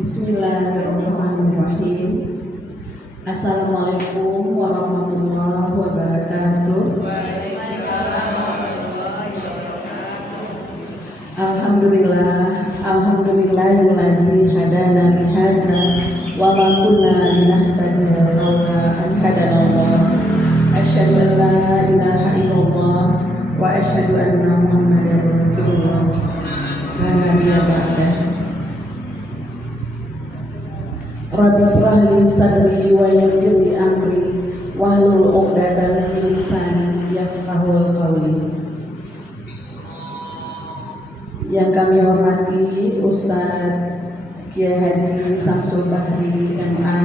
Bismillahirrahmanirrahim. Assalamualaikum warahmatullahi wabarakatuh. Alhamdulillahillazi hadana lihaza wa ma kunna linahtadiya laula an hadanallah. Asyhadu an la ilaha illallah wa asyhadu anna Muhammadar Rasulullah. La nabiyya ba'dah. Rabbi shrah li sadri wa yassir li amri wahlul 'uqdatam min lisani yafqahul qawli. Yang kami hormati Ustadz Kiai Haji Samsul Fahri MA.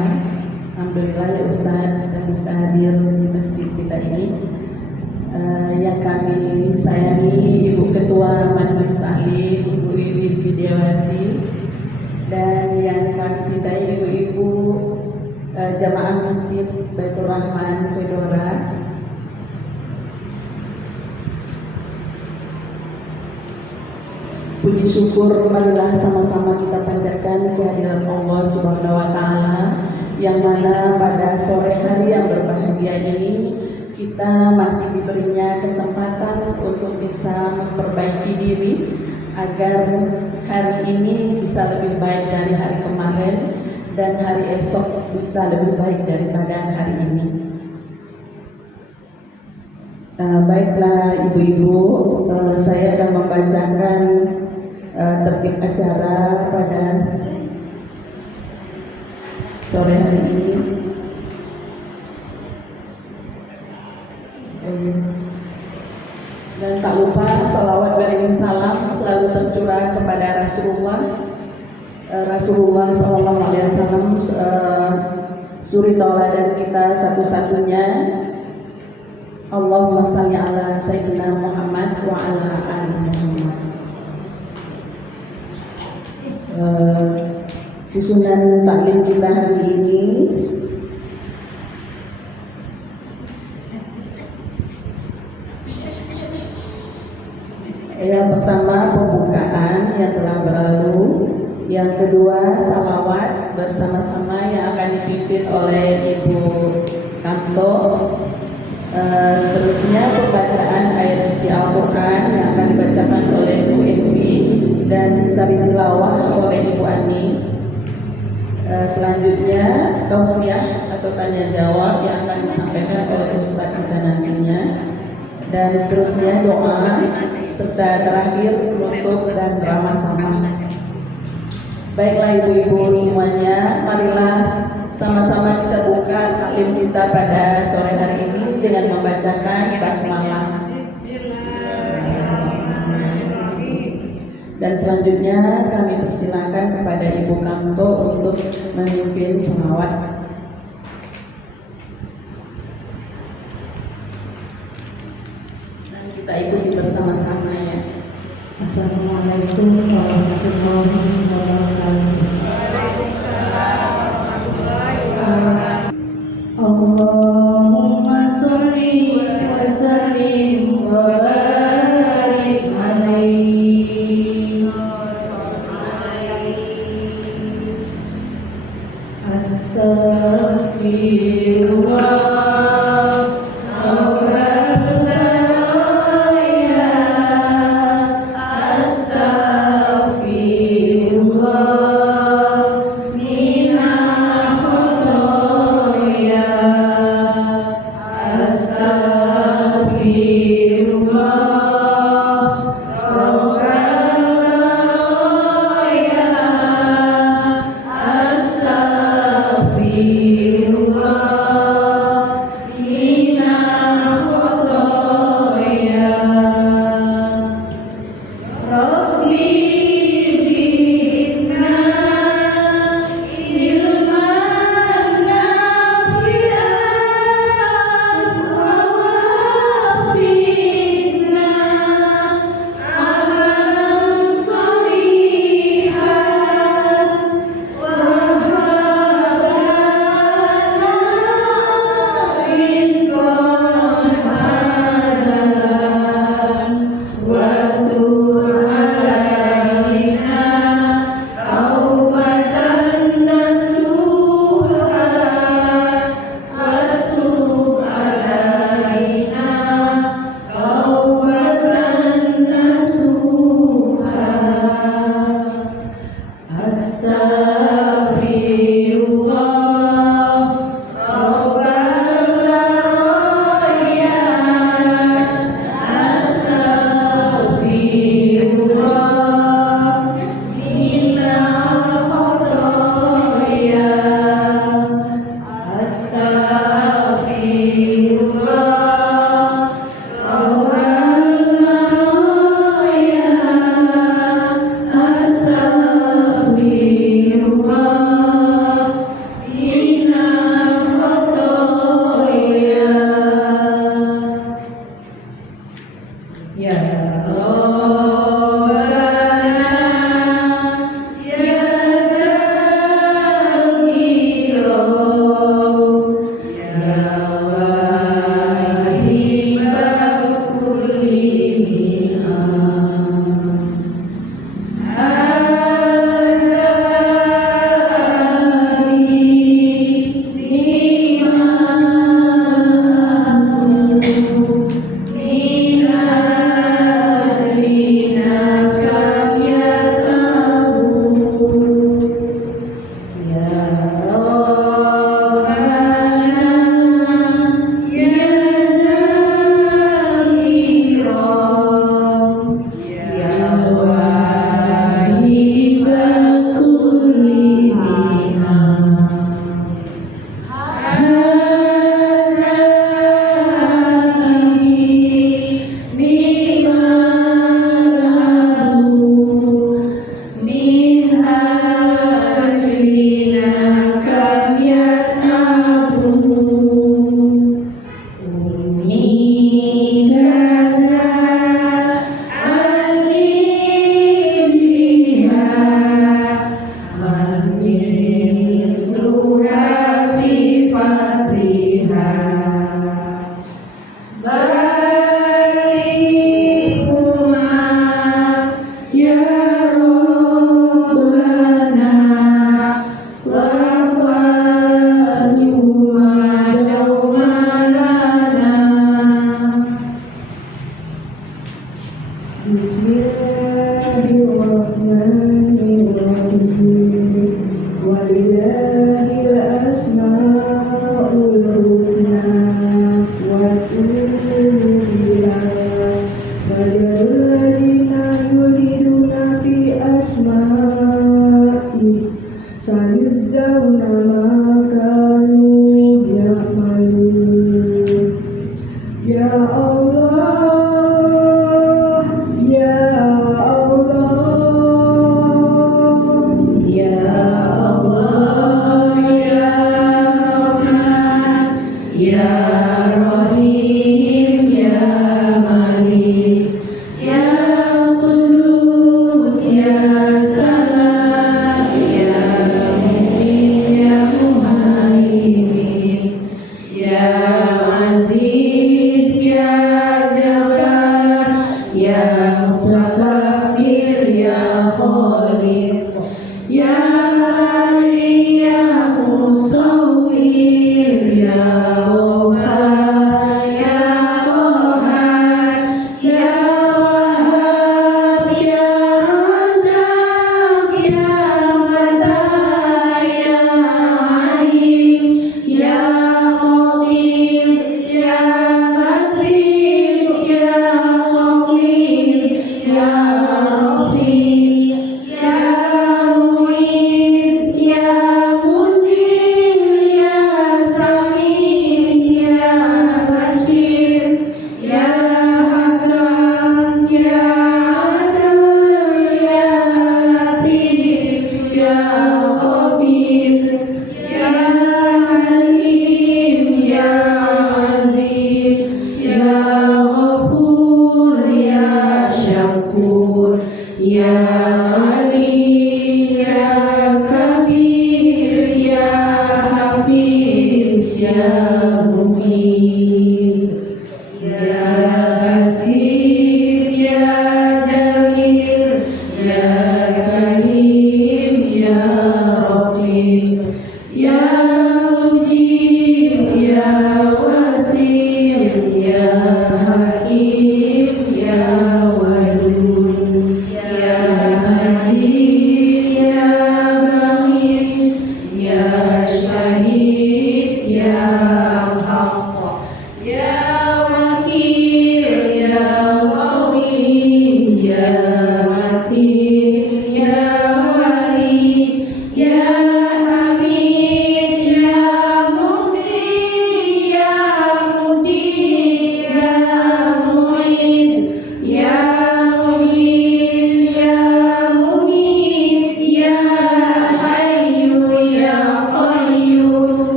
Alhamdulillah ya Ustadz dan bisa hadir di masjid kita ini. Yang kami sayangi Ibu Ketua Majelis Taklim, Ibu Wiwin Widiawati, dan yang kami cintai ibu-ibu jamaah Masjid Baitur Rahman Fedora. Puji syukur marilah sama-sama kita panjatkan kehadiran Allah Subhanahu wa taala yang mana pada sore hari yang berbahagia ini kita masih diberinya kesempatan untuk bisa memperbaiki diri agar hari ini bisa lebih baik dari hari kemarin dan hari esok bisa lebih baik daripada hari ini. Baiklah ibu-ibu, saya akan membacakan tertib acara pada sore hari ini. Dan tak lupa salawat beriring salam selalu tercurah kepada Rasulullah SAW, suri tauladan kita satu-satunya. Allahumma shalli ala sayyidina Muhammad wa ala ali Muhammad. Susunan taklim kita hari ini yang pertama pembukaan yang telah berlalu, yang kedua salawat bersama-sama yang akan dipimpin oleh Ibu Kamto, seterusnya pembacaan ayat suci Al-Quran yang akan dibacakan oleh Ibu Evi dan sari tilawah oleh Ibu Anis. Selanjutnya tausiah atau tanya jawab yang akan disampaikan oleh Ustadz kita nantinya, dan seterusnya doa serta terakhir penutup dan ramah tamah. Baiklah ibu-ibu semuanya, marilah sama-sama kita buka taklim kita pada sore hari ini dengan membacakan basmalah. Dan selanjutnya kami persilakan kepada Ibu Kamto untuk memimpin shalawat. Dan kita ikuti bersama-sama ya. Assalamualaikum warahmatullahi wabarakatuh. Allahumma sholli wa sallim wa barik alaihi. Astaghfirullah. Astagfirullah.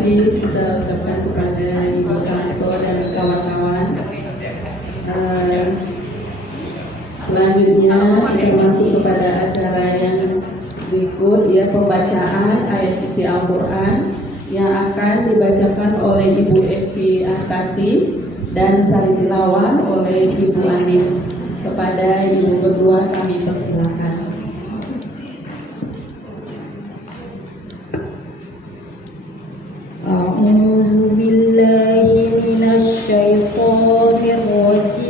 kasih kita ucapkan kepada Ibu Santo dan kawan-kawan. Selanjutnya kita masuk kepada acara yang berikut, ya, pembacaan ayat suci Al-Quran yang akan dibacakan oleh Ibu Evi Ahtati dan sari tilawah oleh Ibu Anis. Kepada Ibu berdua kami persilakan. A'udzu billahi minasy syaithanir rajim.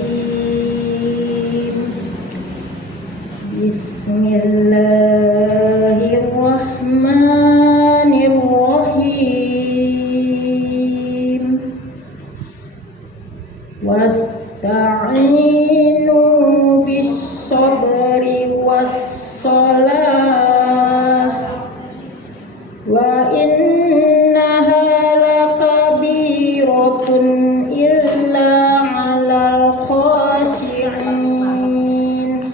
Bismillahirrahmanirrahim. Wasta'inu bis-sabri was-shalah wa innaha lakabiratun illa 'alal khashi'in.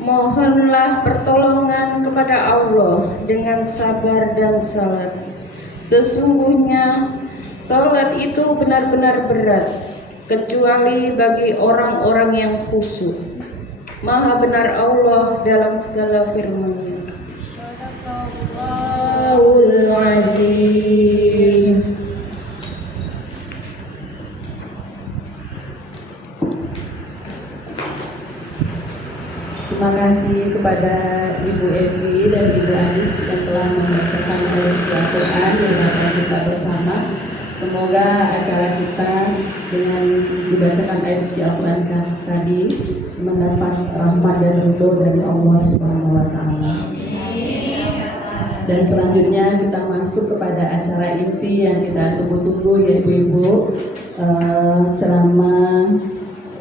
Mohonlah pertolongan kepada Allah dengan sabar dan salat. Sesungguhnya salat itu benar-benar berat, kecuali bagi orang-orang yang khusyuk. Maha benar Allah dalam segala firman-Nya. Shadaqallahul Azim. Terima kasih kepada Ibu Evi dan Ibu Anis yang telah membacakan ayat suci Al-Quran yang kita bersama. Semoga acara kita dengan dibacakan ayat suci Al-Quran tadi mendapat rahmat dan ridho dari Allah Subhanahu wa Ta'ala. Dan selanjutnya kita masuk kepada acara inti yang kita tunggu-tunggu, ya Ibu-ibu, ceramah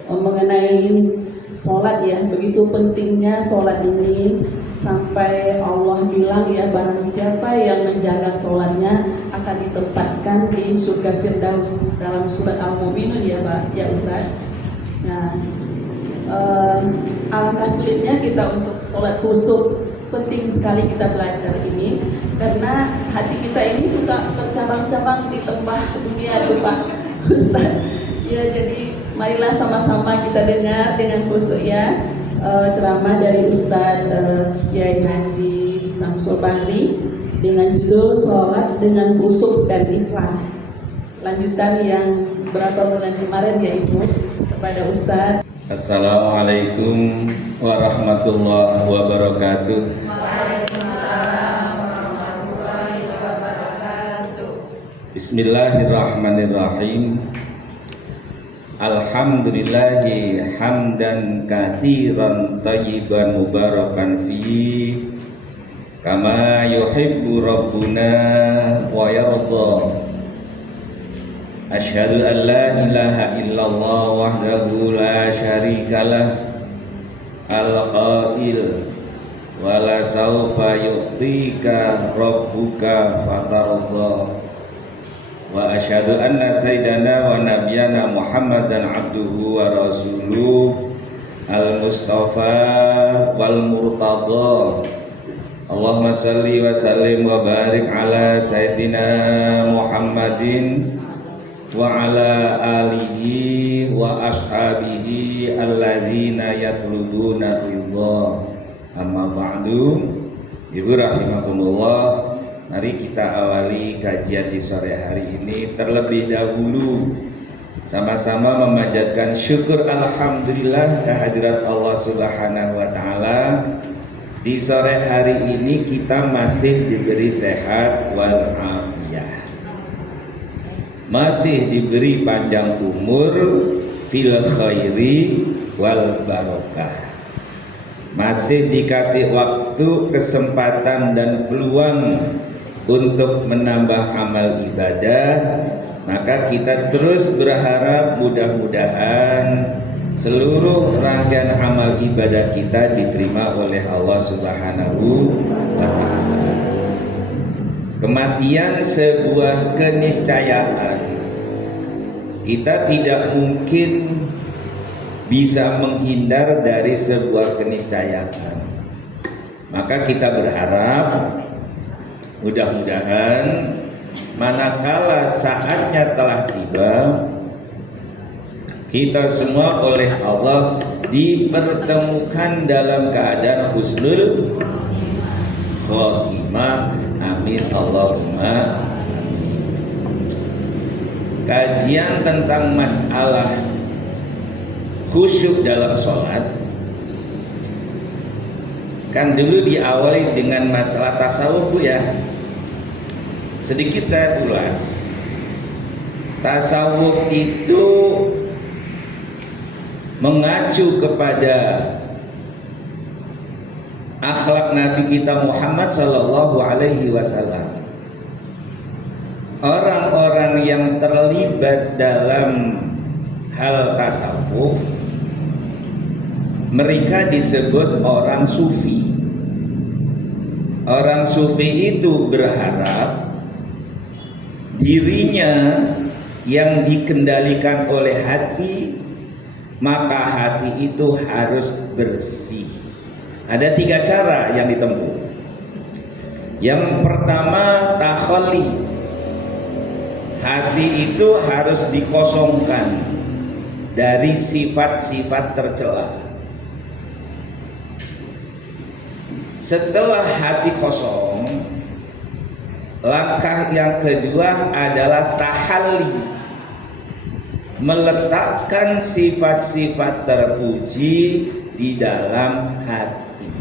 mengenai sholat, ya. Begitu pentingnya sholat ini sampai Allah bilang, ya, barang siapa yang menjaga sholatnya akan ditempatkan di surga Firdaus dalam surat Al-Mu'minun, ya Pak, ya Ustaz. Nah, alangkah sulitnya kita untuk sholat khusyuk. Penting sekali kita belajar ini karena hati kita ini suka bercabang-cabang di lembah dunia tuh Pak Ustaz. Ya, jadi marilah sama-sama kita dengar dengan khusyuk, ya, ceramah dari Ustaz Kiai Haji Samsul Bahri dengan judul sholat dengan khusyuk dan ikhlas. Lanjutan yang berapa bulan kemarin, ya Ibu, kepada Ustaz. Assalamualaikum warahmatullahi wabarakatuh. Waalaikumsalam warahmatullahi wabarakatuh. Bismillahirrahmanirrahim. Alhamdulillahi hamdan katsiran thayyiban mubarakan fi kama yuhibbu rabbuna wa yarda. Asyhadu an la ilaha illallah wahdahu la syarikalah al-qail wa la sawfa yu'tika rabbuka fatarda. Wa asyhadu anna sayyidana wa nabiyyana Muhammadan abduhu wa rasuluh al-mustafa wal murtada. Allahumma salli wa sallim wa barik ala sayyidina Muhammadin wa ala alihi wa ashabihi alladzina yatlubuna ridha. Amma ba'du. Ibu rahimakumullah, mari kita awali kajian di sore hari ini. Terlebih dahulu sama-sama memanjatkan syukur alhamdulillah kehadirat Allah Subhanahu wa taala. Di sore hari ini kita masih diberi sehat wal afiyah, masih diberi panjang umur, fil khairi wal barokah, masih dikasih waktu, kesempatan dan peluang untuk menambah amal ibadah. Maka kita terus berharap mudah-mudahan seluruh rangkaian amal ibadah kita diterima oleh Allah Subhanahu wa ta'ala. Kematian sebuah keniscayaan. Kita tidak mungkin bisa menghindar dari sebuah keniscayaan. Maka kita berharap mudah-mudahan manakala saatnya telah tiba, kita semua oleh Allah dipertemukan dalam keadaan husnul khotimah. Amin Allahumma amin. Kajian tentang masalah khusyuk dalam sholat kan dulu diawali dengan masalah tasawuf, Bu, ya. Sedikit saya ulas. Tasawuf itu mengacu kepada akhlak Nabi kita Muhammad sallallahu alaihi wasallam. Orang-orang yang terlibat dalam hal tasawuf, mereka disebut orang sufi. Orang sufi itu berharap dirinya yang dikendalikan oleh hati, maka hati itu harus bersih. Ada 3 cara yang ditempuh. Yang pertama, takhalli. Hati itu harus dikosongkan dari sifat-sifat tercela. Setelah hati kosong, langkah yang kedua adalah tahalli, meletakkan sifat-sifat terpuji di dalam hati.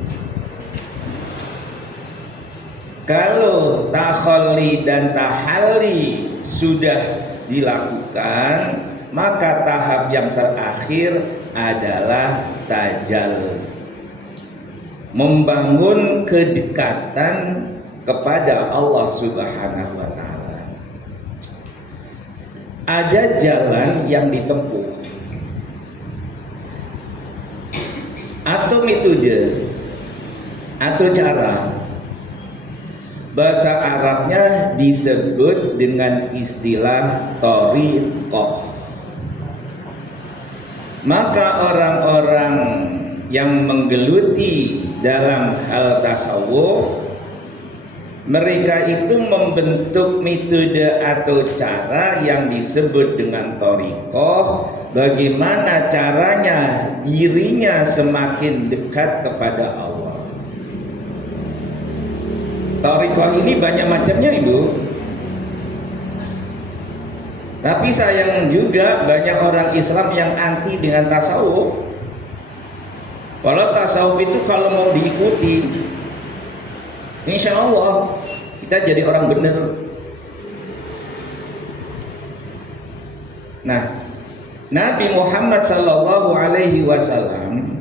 Kalau takhalli dan tahalli sudah dilakukan, maka tahap yang terakhir adalah tajalli, membangun kedekatan kepada Allah Subhanahu wa taala. Ada jalan yang ditempuh atau metode atau cara. Bahasa Arabnya disebut dengan istilah thariqah. Maka orang-orang yang menggeluti dalam hal tasawuf, mereka itu membentuk metode atau cara yang disebut dengan thariqah. Bagaimana caranya dirinya semakin dekat kepada Allah. Thariqah ini banyak macamnya, Ibu. Tapi sayang juga banyak orang Islam yang anti dengan tasawuf. Kalau tasawuf itu kalau mau diikuti, insya Allah kita jadi orang benar. Nah, Nabi Muhammad sallallahu alaihi wasallam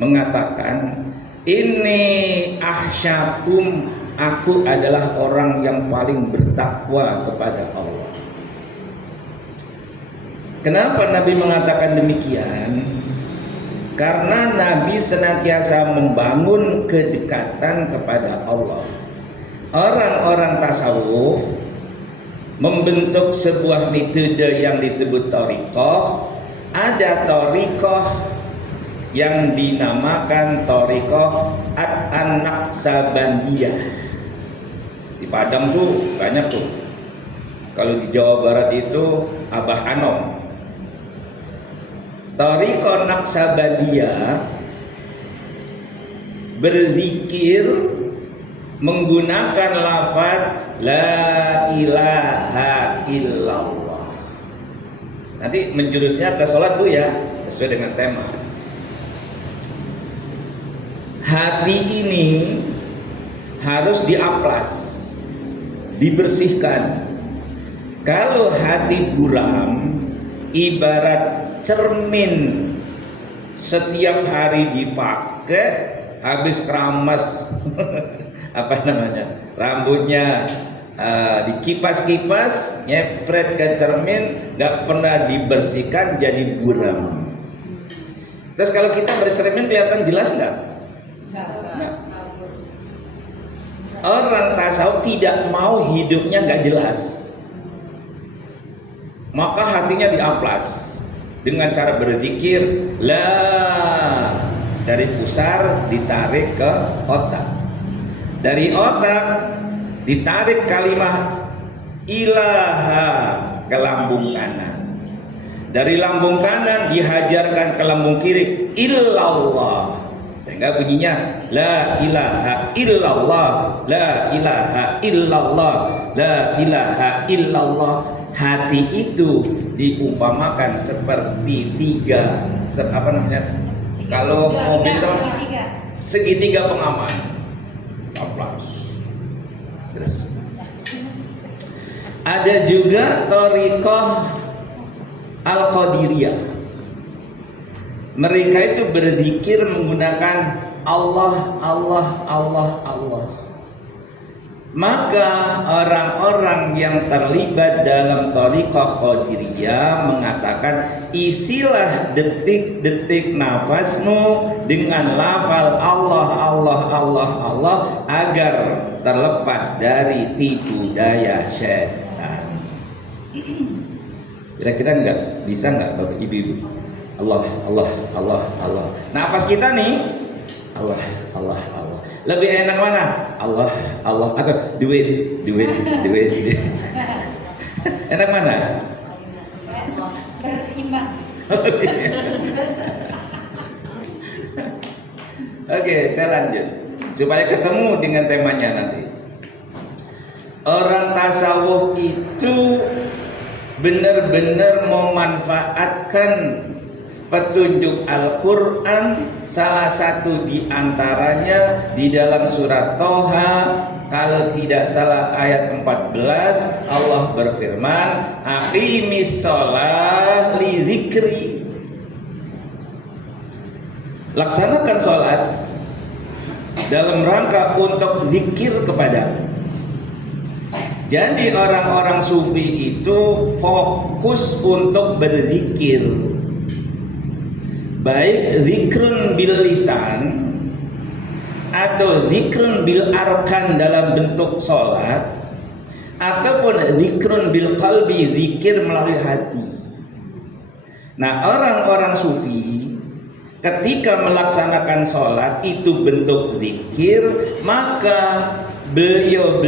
mengatakan, "Inni akhsyakum, aku adalah orang yang paling bertakwa kepada Allah." Kenapa Nabi mengatakan demikian? Karena Nabi senantiasa membangun kedekatan kepada Allah. Orang-orang tasawuf membentuk sebuah metode yang disebut thariqah. Ada thariqah yang dinamakan thariqah an-Naqsabandiyah. Di Padang tuh banyak tuh. Kalau di Jawa Barat itu Abah Anom. Thariqah Naqsabandiyah berzikir menggunakan lafaz la ilaha illallah. Nanti menjurusnya ke sholat, Bu, ya, sesuai dengan tema. Hati ini harus diaplas, dibersihkan. Kalau hati buram, ibarat cermin, setiap hari dipakai, habis keramas apa namanya, rambutnya dikipas-kipas, nyepret ke cermin, nggak pernah dibersihkan, jadi buram. Terus kalau kita bercermin kelihatan jelas nggak? Orang tasawuf tidak mau hidupnya nggak jelas, maka hatinya diamplas. dengan cara berzikir la, dari pusar ditarik ke otak, dari otak ditarik kalimat ilaha ke lambung kanan, dari lambung kanan dihajarkan ke lambung kiri illallah, sehingga bunyinya la ilaha illallah, la ilaha illallah, la ilaha illallah. Hati itu diumpamakan seperti tiga kalau mobil itu segitiga pengaman. Aplaus. Terus ada juga thariqah Al-Qadiriyah. Mereka itu berzikir menggunakan Allah, Allah, Allah, Allah. Maka orang-orang yang terlibat dalam thariqah Qadiriyah mengatakan, isilah detik-detik nafasmu dengan lafal Allah, Allah, Allah, Allah agar terlepas dari tipu daya syaitan. Kira-kira bisa nggak Bapak Ibu? Allah, Allah, Allah, Allah. Nafas kita nih Allah, Allah, Allah. Lebih enak mana? Allah, Allah atau duit. Enak mana? Berimbang. Oke, saya lanjut supaya ketemu dengan temanya nanti. Orang tasawuf itu benar-benar memanfaatkan petunjuk Al-Quran. Salah satu di antaranya di dalam surat Toha, kalau tidak salah ayat 14, Allah berfirman, aqimis sholah li dzikri. Laksanakan sholat dalam rangka untuk zikir kepadamu. Jadi orang-orang sufi itu fokus untuk berzikir, baik zikrun bil lisan atau zikrun bil arkan dalam bentuk sholat, ataupun zikrun bil qalbi, zikir melalui hati. Nah, orang-orang sufi ketika melaksanakan sholat itu bentuk zikir, maka beliau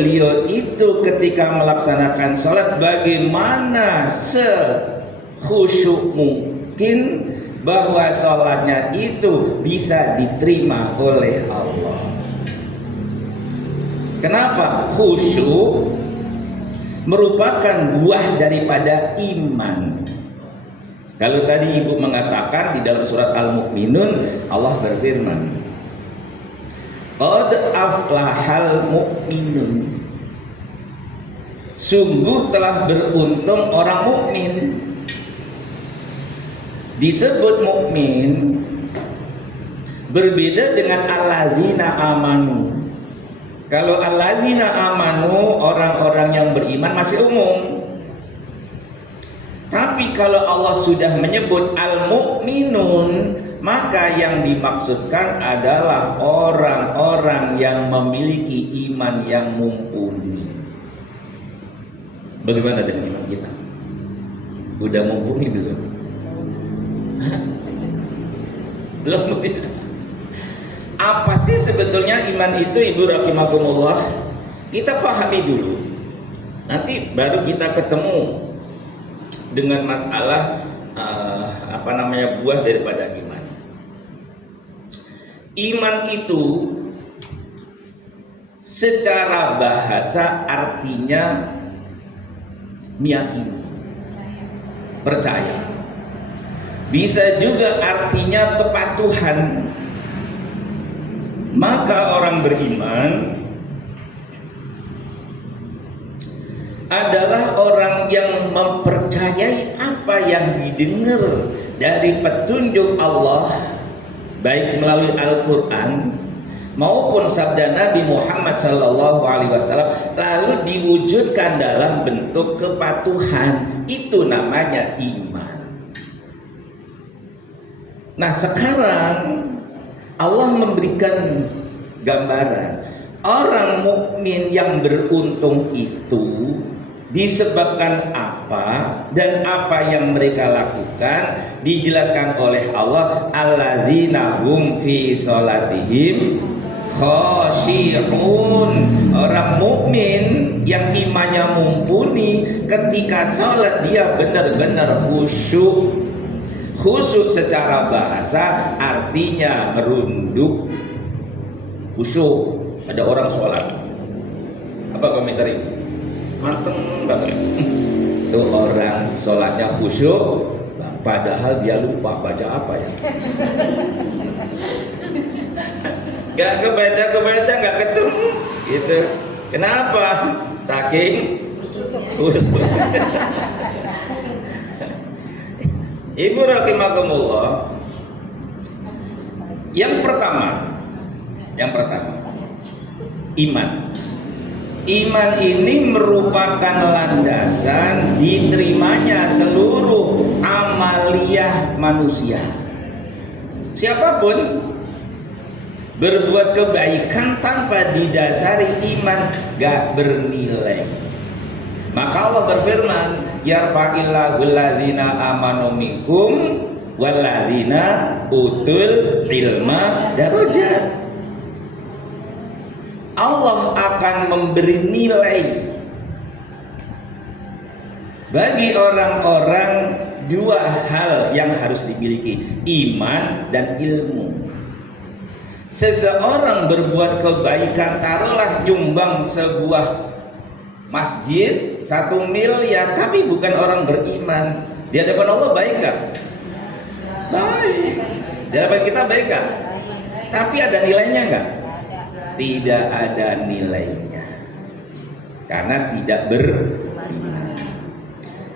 itu ketika melaksanakan sholat bagaimana sekhusyuk mungkin bahwa sholatnya itu bisa diterima oleh Allah. Kenapa? Khusyuk merupakan buah daripada iman. Kalau tadi Ibu mengatakan di dalam surat Al-Mu'minun, Allah berfirman, qad aflahal mu'minun, sungguh telah beruntung orang mukmin. Disebut mukmin berbeda dengan alladzina amanu. Kalau alladzina amanu, orang-orang yang beriman masih umum. Tapi kalau Allah sudah menyebut al-mu'minun, maka yang dimaksudkan adalah orang-orang yang memiliki iman yang mumpuni. Bagaimana dengan iman kita? Udah mumpuni belum? Belum. Apa sih sebetulnya iman itu, Ibu rahimakumullah? Kita pahami dulu. Nanti baru kita ketemu dengan masalah buah daripada iman. Iman itu secara bahasa artinya meyakini, percaya. Bisa juga artinya kepatuhan. Maka orang beriman adalah orang yang mempercayai apa yang didengar dari petunjuk Allah, baik melalui Al-Quran maupun sabda Nabi Muhammad SAW, lalu diwujudkan dalam bentuk kepatuhan. Itu namanya iman. Nah, sekarang Allah memberikan gambaran orang mukmin yang beruntung itu disebabkan apa dan apa yang mereka lakukan dijelaskan oleh Allah, alladzina hum fi sholatihim khashi'un. Orang mukmin yang imannya mumpuni ketika sholat dia benar-benar khusyuk. Khusyuk secara bahasa artinya merunduk. Khusyuk. Ada orang sholat, apa komentar ini? Manteng banget. Itu orang sholatnya khusyuk, padahal dia lupa baca apa ya. Gak kebaca, gak ketemu gitu. Kenapa? Saking khusyuk. Ibu rahimakumullah. Yang pertama, iman ini merupakan landasan diterimanya seluruh amaliyah manusia. Siapapun berbuat kebaikan tanpa didasari iman gak bernilai. Maka Allah berfirman, yarfa'illahu alladzina amanu minkum walladzina utul ilma darajat. Allah akan memberi nilai bagi orang-orang dua hal yang harus dimiliki, iman dan ilmu. Seseorang berbuat kebaikan, taruhlah nyumbang sebuah masjid 1 miliar, tapi bukan orang beriman, di hadapan Allah baik gak? Baik. Di hadapan kita baik gak? Tapi ada nilainya gak? Tidak ada nilainya, karena tidak beriman.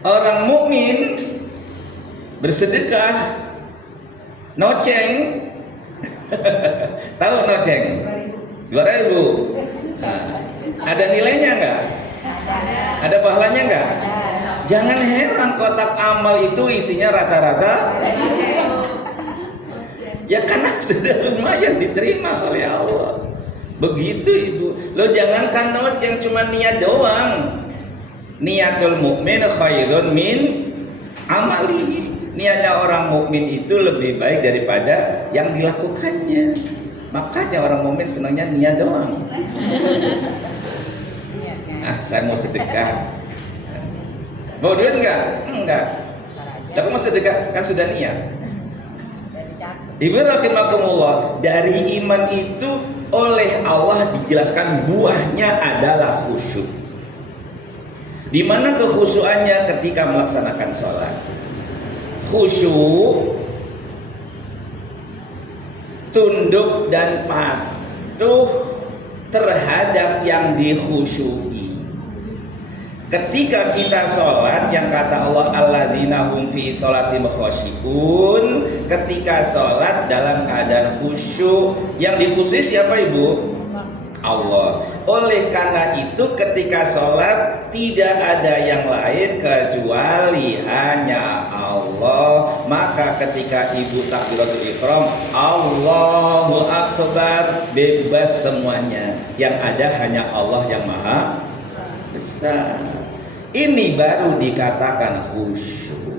Orang mukmin bersedekah, noceng. Tahu noceng? 2.000. Nah, ada nilainya enggak? Ada pahalanya enggak? Jangan heran kotak amal itu isinya rata-rata ya, karena sudah lumayan diterima oleh Allah. Begitu Ibu. Lo jangankan noceng cuma niat doang. Niatul mukmin khairun min amali. Niatnya orang mukmin itu lebih baik daripada yang dilakukannya. Makanya orang mukmin senangnya niat doang. Saya mau sedekah. Mau duit enggak? Enggak. Lalu mau sedekah kan sudah niat. Ibu rahimakumullah, dari iman itu oleh Allah dijelaskan buahnya adalah khusyuk. Di mana kekhusyukannya ketika melaksanakan sholat? Khusyuk, tunduk dan patuh terhadap yang dikhusyui. Ketika kita sholat, yang kata Allah alladzina hum fi sholatihim khashi'un, ketika sholat dalam keadaan khusyuk. Yang dikhusyui siapa Ibu? Allah. Oleh karena itu ketika sholat tidak ada yang lain kecuali hanya Allah. Maka ketika Ibu takbiratul ihram, Allahu Akbar, bebas semuanya. Yang ada hanya Allah yang maha besar. Ini baru dikatakan khusyuk.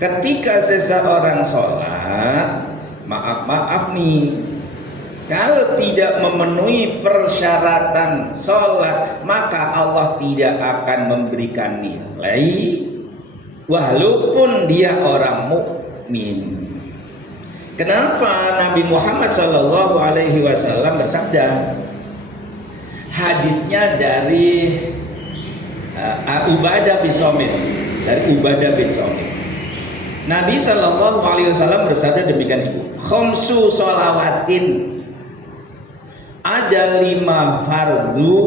Ketika seseorang sholat, maaf nih, kalau tidak memenuhi persyaratan sholat, maka Allah tidak akan memberikan nilai walaupun dia orang mukmin. Kenapa Nabi Muhammad SAW bersabda? Hadisnya dari Ubadah bin Samit, Nabi SAW bersabda demikian Ibu, khamsu sholawatin, ada 5 fardu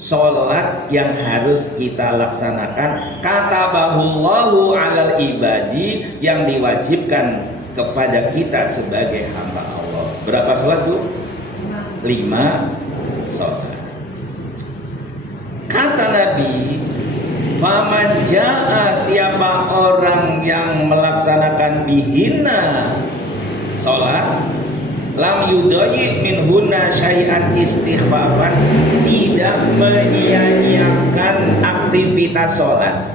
sholat yang harus kita laksanakan, katabahullahu alal ibadi, yang diwajibkan kepada kita sebagai hamba Allah. Berapa sholat Bu? 5 sholat. Kata Nabi, faman jaa, siapa orang yang melaksanakan bihina sholat, lam yudayi min huna syai'an istighfafan, tidak menyia-nyiakan dengan aktivitas sholat,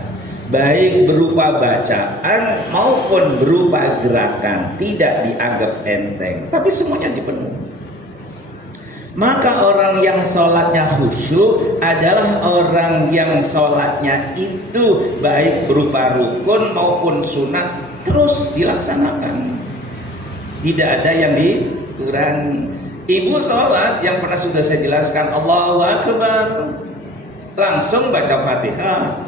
baik berupa bacaan maupun berupa gerakan, tidak dianggap enteng, tapi semuanya dipenuhi. Maka orang yang sholatnya khusyuk adalah orang yang sholatnya itu baik berupa rukun maupun sunat terus dilaksanakan, tidak ada yang dikurangi. Ibu sholat yang pernah sudah saya jelaskan, Allahu Akbar, langsung baca Fatihah,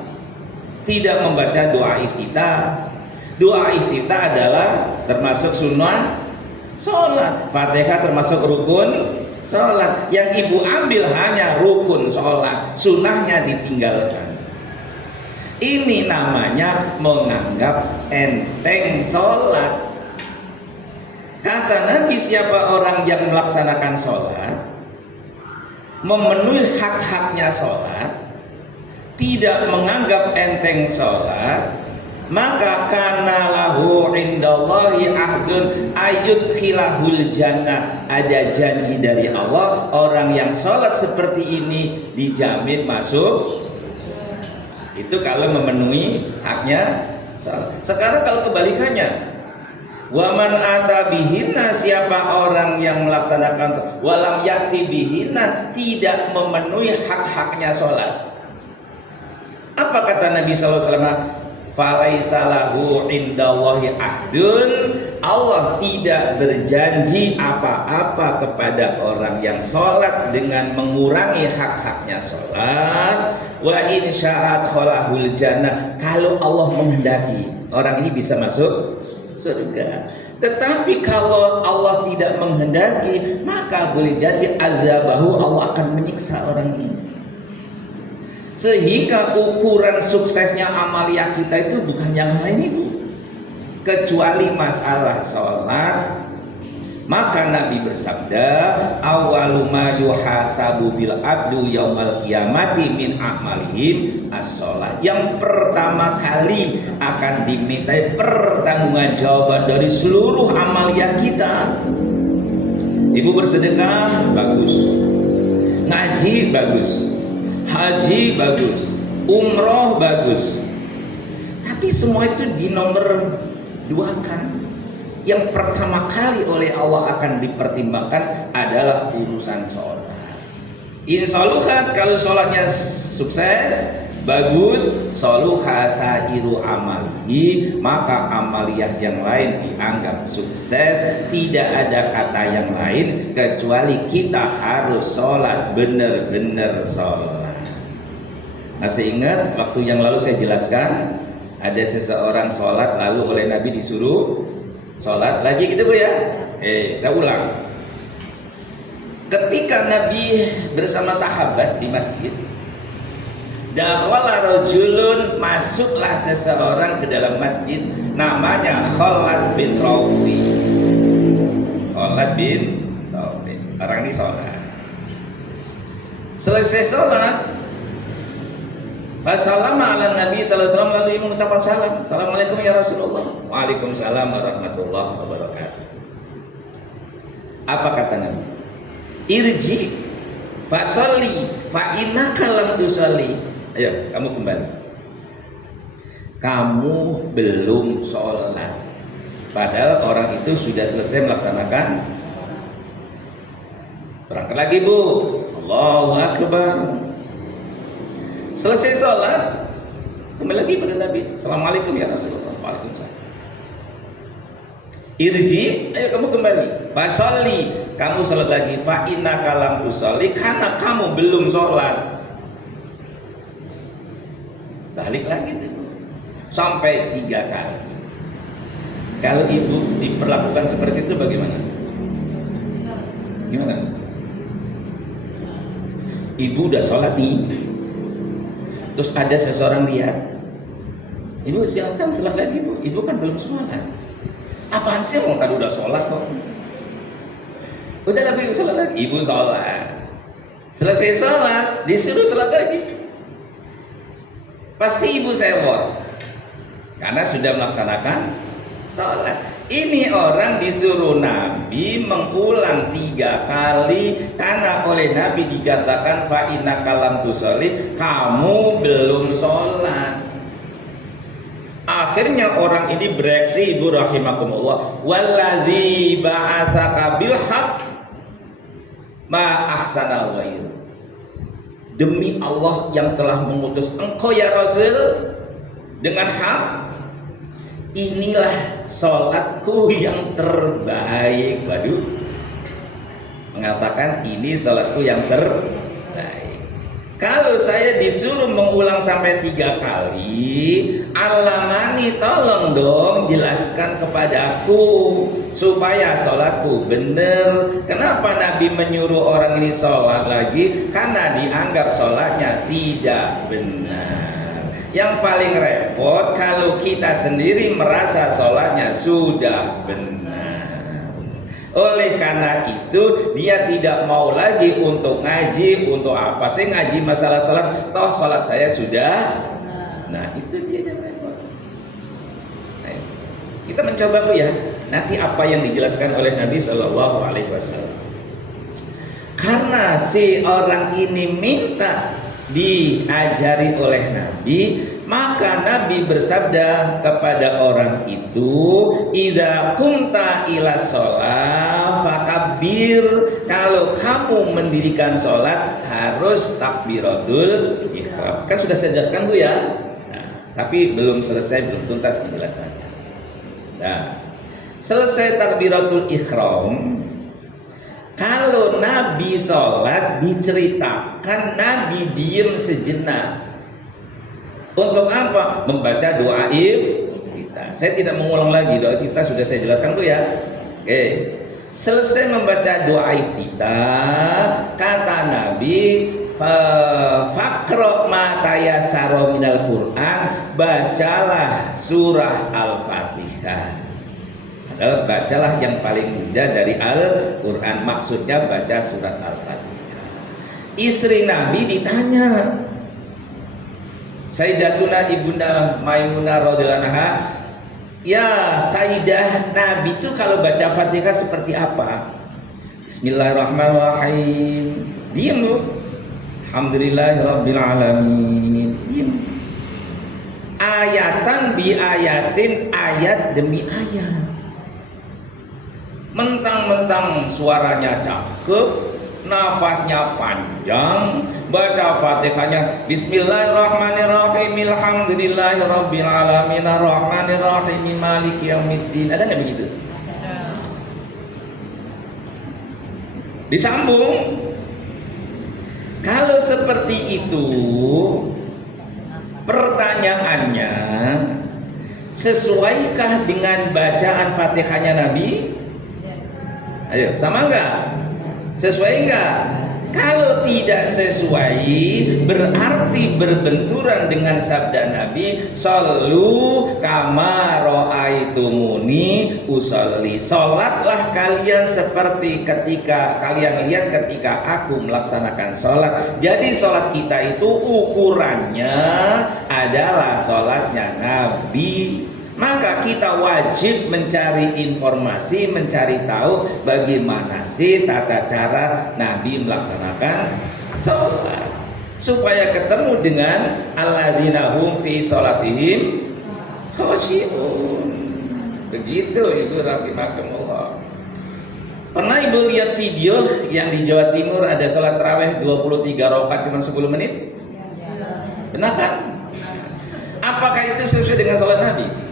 tidak membaca doa iftitah. Doa iftitah adalah termasuk sunnah sholat, Fatihah termasuk rukun sholat. Yang ibu ambil hanya rukun sholat, sunnahnya ditinggalkan. Ini namanya menganggap enteng sholat. Kata Nabi, siapa orang yang melaksanakan sholat, memenuhi hak-haknya sholat, tidak menganggap enteng sholat, maka kana lahu indallahi ahdun ayudkhilahul jannah. Ada janji dari Allah, orang yang sholat seperti ini dijamin masuk. Itu kalau memenuhi haknya sholat. Sekarang kalau kebalikannya, waman ata bihinna, siapa orang yang melaksanakan sholat, walam yakti bihinna, tidak memenuhi hak-haknya sholat. Apa kata Nabi SAW? Falaisa lahu indallahi ahdun, Allah tidak berjanji apa-apa kepada orang yang sholat dengan mengurangi hak-haknya sholat. Wa in sya'at khalahul jannah, kalau Allah menghendaki orang ini bisa masuk surga. Tetapi kalau Allah tidak menghendaki, maka boleh jadi azabahu, Allah akan menyiksa orang ini. Sehingga ukuran suksesnya amalia kita itu bukan yang lain ibu, kecuali masalah sholat. Maka Nabi bersabda, awwalu ma yuhasabu bil abdu yaumal qiyamati min a'malihim as-sholat. Yang pertama kali akan dimintai pertanggungjawaban dari seluruh amalia kita. Ibu bersedekah bagus, ngaji bagus, haji bagus, umroh bagus, tapi semua itu dinomor duakan. Yang pertama kali oleh Allah akan dipertimbangkan adalah urusan sholat. Insyaallah kalau sholatnya sukses, bagus, soluha sairu amalihi, maka amaliyah yang lain dianggap sukses. Tidak ada kata yang lain kecuali kita harus sholat, benar-benar sholat. Masih ingat waktu yang lalu saya jelaskan, ada seseorang sholat lalu oleh Nabi disuruh sholat lagi gitu bu ya. Saya ulang. Ketika Nabi bersama sahabat di masjid, dakhala rajulun, masuklah seseorang ke dalam masjid, namanya Khalad bin Rafi. Khalad bin Rafi. Orang ini sholat. Selesai sholat, Assalamualaikum ala Nabi sallallahu alaihi wasallam, lalu ia mengucapkan salam. Assalamualaikum ya Rasulullah. Waalaikumsalam warahmatullahi wabarakatuh. Apa kata Nabi? Irji fasolli fa innaka lam tusolli. Ayo kamu kembali. Kamu belum sholat. Padahal orang itu sudah selesai melaksanakan. Berangkat lagi bu. Allahu Akbar. Selesai sholat, kembali lagi pada Nabi. Assalamualaikum ya Rasulullah. Waalaikumsalam. Irji, ayo kamu kembali. Fasolli, kamu sholat lagi. Fa innaka lam tusolli, karena kamu belum sholat. Balik lagi tuh. Sampai 3 kali. Kalau ibu diperlakukan seperti itu bagaimana? Gimana? Ibu udah sholat nih, terus ada seseorang lihat, ibu silakan sholat lagi bu, ibu kan belum sholat. Apaan sih orang tadi udah sholat kok? Udah lah ibu sholat lagi, ibu sholat. Selesai sholat, disuruh sholat lagi. Pasti ibu sewot, karena sudah melaksanakan sholat. Ini orang disuruh Nabi mengulang 3 kali karena oleh Nabi dikatakan fa innaka lam tusolli, kamu belum sholat. Akhirnya orang ini bereaksi, ibu rahimakumullah, wallazi ba'atsaka bil haqq ma ahsanal ghair. Demi Allah yang telah mengutus engkau ya Rasul dengan hak, inilah sholatku yang terbaik. Waduh, mengatakan ini sholatku yang terbaik. Kalau saya disuruh mengulang sampai 3 kali, Alamani, tolong dong jelaskan kepadaku supaya sholatku benar. Kenapa Nabi menyuruh orang ini sholat lagi? Karena dianggap sholatnya tidak benar. Yang paling repot kalau kita sendiri merasa sholatnya sudah benar. Oleh karena itu dia tidak mau lagi untuk ngaji. Untuk apa sih ngaji masalah sholat? Toh sholat saya sudah. Nah itu dia yang repot. Nah, kita mencoba Bu ya. Nanti apa yang dijelaskan oleh Nabi Shallallahu Alaihi Wasallam. Karena si orang ini minta diajari oleh Nabi, maka Nabi bersabda kepada orang itu, idza kumta ila sholat fakabbir, kalau kamu mendirikan sholat harus takbiratul ihram. Kan sudah saya jelaskan Bu ya. Nah, tapi belum selesai, belum tuntas penjelasannya. Nah, selesai takbiratul ihram, kalau Nabi sholat diceritakan Nabi diem sejenak. Untuk apa? Membaca doa iftitah. Saya tidak mengulang lagi, doa iftitah sudah saya jelaskan dulu ya. Oke. Selesai membaca doa iftitah, kata Nabi, faqra ma tayassara minal Qur'an, bacalah surah Al-Fatihah. Adalah bacalah yang paling mudah dari Al-Quran. Maksudnya baca surat Al-Fatihah. Istri Nabi ditanya, Sayyidatuna Ibunda Maimunah radhiyallahu anha, ya Sayyidah, Nabi itu kalau baca Fatihah seperti apa? Bismillahirrahmanirrahim. Diam lu. Alhamdulillahirabbil alamin. Diam. Ayatan bi ayatin, ayat demi ayat. Mentang-mentang suaranya cakep, nafasnya panjang, baca Fatihahnya Bismillahirrahmanirrahim, alhamdulillahirabbil alamin, arrahmanirrahim, maliki yaumiddin. Ada nggak begitu? Disambung. Kalau seperti itu, pertanyaannya, sesuaikah dengan bacaan Fatihahnya Nabi? Ayo, sama enggak? Sesuai enggak? Kalau tidak sesuai, berarti berbenturan dengan sabda Nabi, shollu kama ra'aitumuni usolli. Sholatlah kalian seperti ketika kalian lihat ketika aku melaksanakan sholat. Jadi sholat kita itu ukurannya adalah sholatnya Nabi. Maka kita wajib mencari informasi, mencari tahu bagaimana sih tata cara Nabi melaksanakan sholat, supaya ketemu dengan alladzina hum fi sholatihim khashi'un. Begitu Ibu rahimakumullah. Pernah Ibu lihat video yang di Jawa Timur ada sholat tarawih 23 rakaat cuma 10 menit? Benar kan? Apakah itu sesuai dengan sholat Nabi?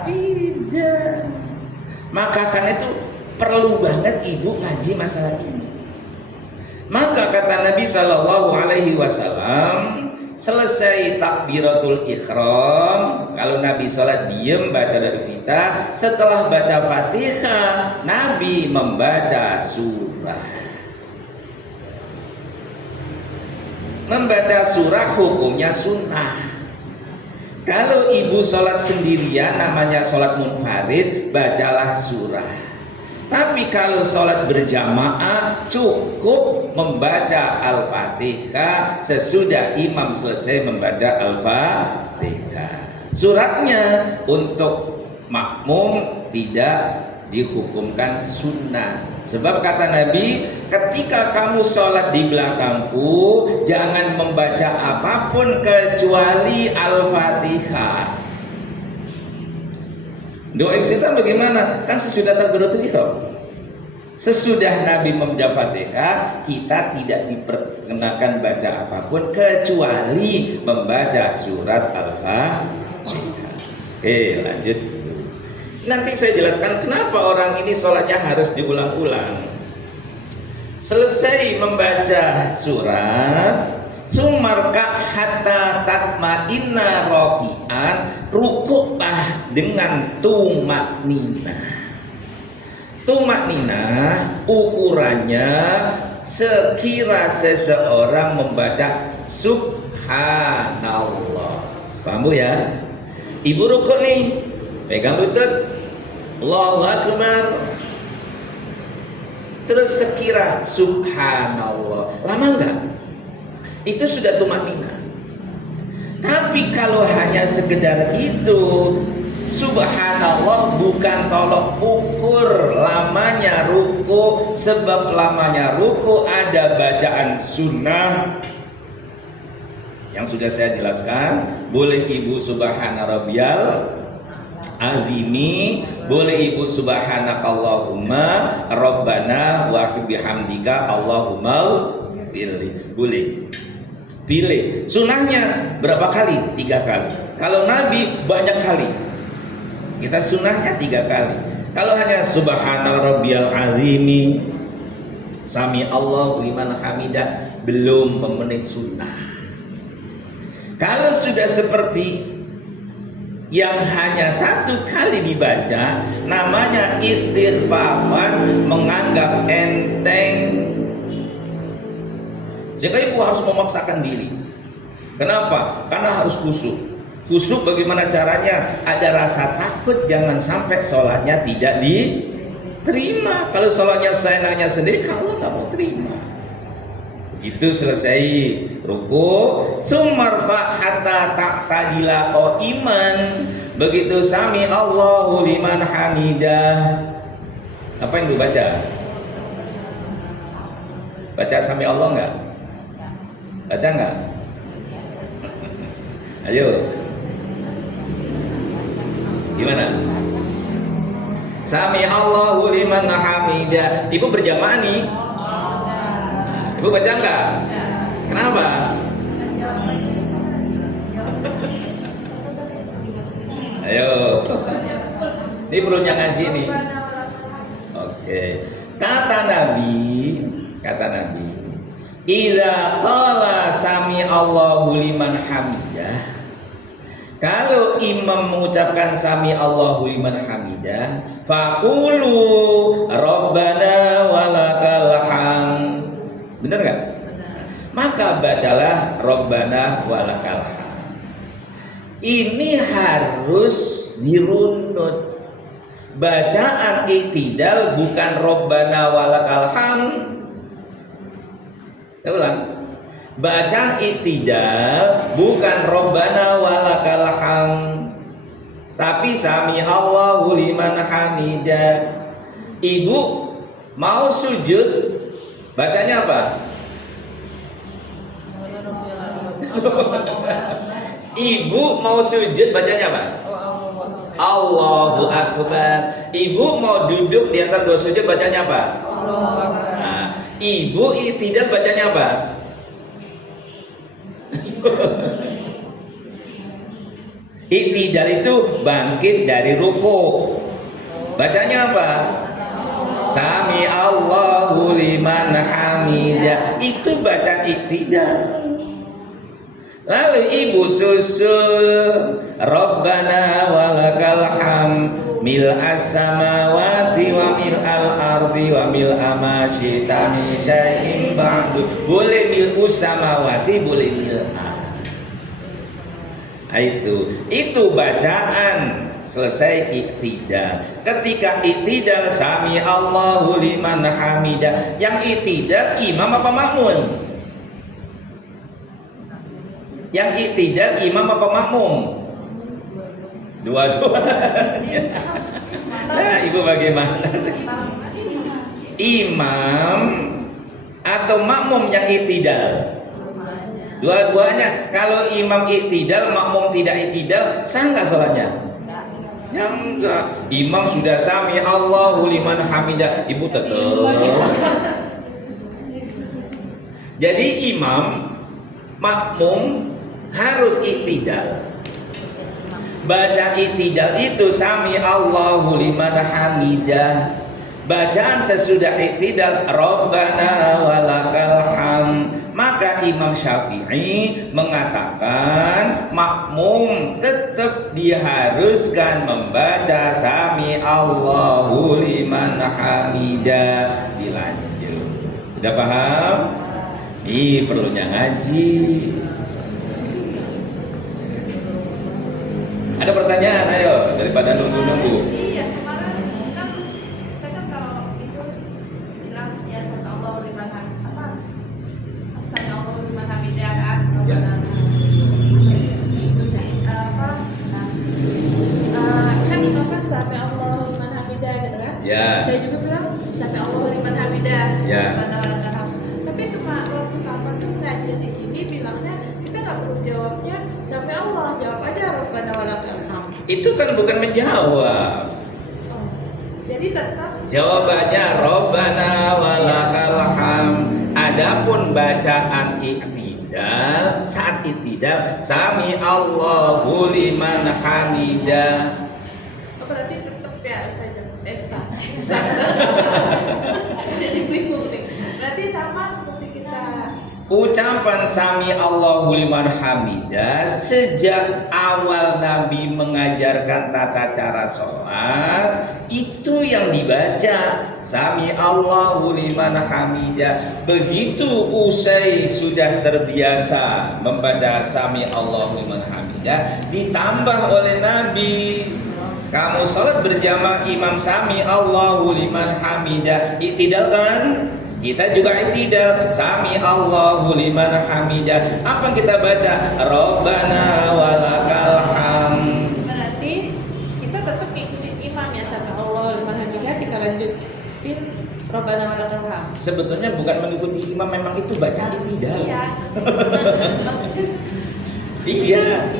Tidak. Maka karena itu perlu banget ibu ngaji masalah ini. Maka kata Nabi Shallallahu Alaihi Wasallam, selesai takbiratul ihram, kalau Nabi sholat diem baca dari kita, setelah baca Fatihah Nabi membaca surah. Membaca surah hukumnya sunnah. Kalau ibu sholat sendirian namanya sholat munfarid, bacalah surah. Tapi kalau sholat berjamaah cukup membaca Al-Fatihah sesudah imam selesai membaca Al-Fatihah. Suratnya untuk makmum tidak dihukumkan sunnah. Sebab kata Nabi, ketika kamu sholat di belakangku, jangan membaca apapun kecuali Al-Fatihah. Doa iftitah bagaimana? Kan sesudah takbiratul ihram. Sesudah Nabi membaca Fatihah, kita tidak diperkenakan baca apapun kecuali membaca surat Al-Fatihah. Oke, lanjut. Nanti saya jelaskan kenapa orang ini sholatnya harus diulang-ulang. Selesai membaca surat, sumarka hatta tatma'inna roki'an, rukuklah dengan tumaknina. Tumaknina ukurannya sekira seseorang membaca subhanallah. Paham Bu ya? Ibu rukuk nih, pegang lutut, Allahu Akbar, terus sekira subhanallah. Lama enggak? Itu sudah tumaknina. Tapi kalau hanya sekedar itu, subhanallah bukan tolok ukur lamanya ruku. Sebab lamanya ruku ada bacaan sunnah yang sudah saya jelaskan. Boleh ibu subhana rabbiyal azimi, boleh ibu subhanakallahumma rabbana wa bihamdika allahumma pilih. Boleh pilih. Sunnahnya berapa kali? 3 kali. Kalau Nabi banyak kali, kita sunnahnya 3 kali. Kalau hanya subhana rabbiyal azimi, sami Allahu liman hamidah, belum memenuhi sunnah. Kalau sudah seperti yang hanya 1 kali dibaca, namanya istighfafan, menganggap enteng. Sehingga ibu harus memaksakan diri. Kenapa? Karena harus khusyuk. Khusyuk bagaimana caranya? Ada rasa takut jangan sampai sholatnya tidak diterima. Kalau sholatnya seenaknya sendiri, kalau nggak mau terima. Begitu selesai ruku, sumarfa hatta ta'tadila qa'iman. Begitu sami Allahu liman hamidah. Apa yang dibaca? Baca sami Allah enggak? Baca enggak? Ayo. Gimana? Sami Allahu liman hamidah. Ibu berjamaah nih. Ibu baca enggak? Kenapa? Ayo. Ini perlunya ngaji nih. Oke. Kata Nabi, idza qala sami Allahu liman hamidah. Kalau imam mengucapkan sami Allahu liman hamidah, faqulu rabbana walakal hamd. Benar enggak? Maka bacalah rabbana walakal hamd. Ini harus dirunut. Bacaan iktidal bukan rabbana walakal hamd. Saya ulang. Bacaan iktidal bukan rabbana walakal hamd, tapi sami Allahu liman hamidah. Ibu mau sujud, bacanya apa? Ibu mau sujud, bacanya apa? Allahu Akbar. Ibu mau duduk di antara 2 sujud, bacanya apa? Allahu Akbar. Nah, ibu iktidal bacanya apa? Iktidal itu bangkit dari ruku. Bacanya apa? Sami Allahu liman hamidah. Itu bacaan iktidal. Lalu ibu susul Rabbana walakal hamd mil'as samawati wa mil'al ardi wa mil'a ma syi'ta min syai'in ba'du. Boleh mil'us samawati, boleh mil'a. Itu bacaan selesai iktidal. Ketika iktidal sami Allahu liman hamidah. Yang iktidal imam apa makmum? Yang iktidal imam apa makmum? Dua-dua. Nah, ibu bagaimana sih? Imam atau makmum yang i'tidal? Dua-duanya. Kalau imam i'tidal, makmum tidak i'tidal, sah nggak sholatnya? Ya enggak. Imam sudah sami Allahu liman hamidah, ibu tetap. Jadi imam, makmum harus i'tidal. Baca i'tidal itu sami Allahu liman hamidah. Bacaan sesudah i'tidal Rabbana walakal hamd. Maka Imam Syafi'i mengatakan makmum tetap diharuskan membaca sami Allahu liman hamidah. Dilanjut. Udah paham? Ih, perlunya ngaji. Ada pertanyaan, ayo, daripada nunggu-nunggu. Iya, kemarin kan saya kan kalau itu bilang ya sami Allahu liman hamidah, sami Allahu liman hamidah kan. Ya. Kan itu kan sami Allahu liman hamidah gitu kan. Ya. Saya juga bilang sami Allahu liman hamidah. Ya. Tapi waktu kapan tuh ngaji di sini bilangnya kita nggak perlu jawabnya sami Allah, jawab aja Rabbana walakal hamd. Itu kan bukan menjawab. Jadi tetap Jawabannya Rabbana walakal hamd. Adapun bacaan i'tidal, saat i'tidal sami Allahu liman hamidah. berarti tetap ya Ustaz. Jadi bingung nih. Berarti sama seperti kita. Ucapan sami Allahu liman hamidah sejak awal Nabi mengajarkan tata cara sholat, itu yang dibaca sami Allahu liman hamidah. Begitu usai sudah terbiasa membaca sami Allahu liman hamidah, ditambah oleh Nabi, kamu sholat berjamaah imam sami Allahu liman hamidah, i'tidal kan? Kita juga i'tidal sami Allahu liman hamidah. Apa kita baca? Rabbana walakal hamd. Berarti kita tetap ikutin imam ya sami Allahu liman hamidah, kita lanjutin Rabbana walakal hamd. Sebetulnya bukan mengikuti imam, memang itu baca i'tidal. Iya. Maksudnya Iya.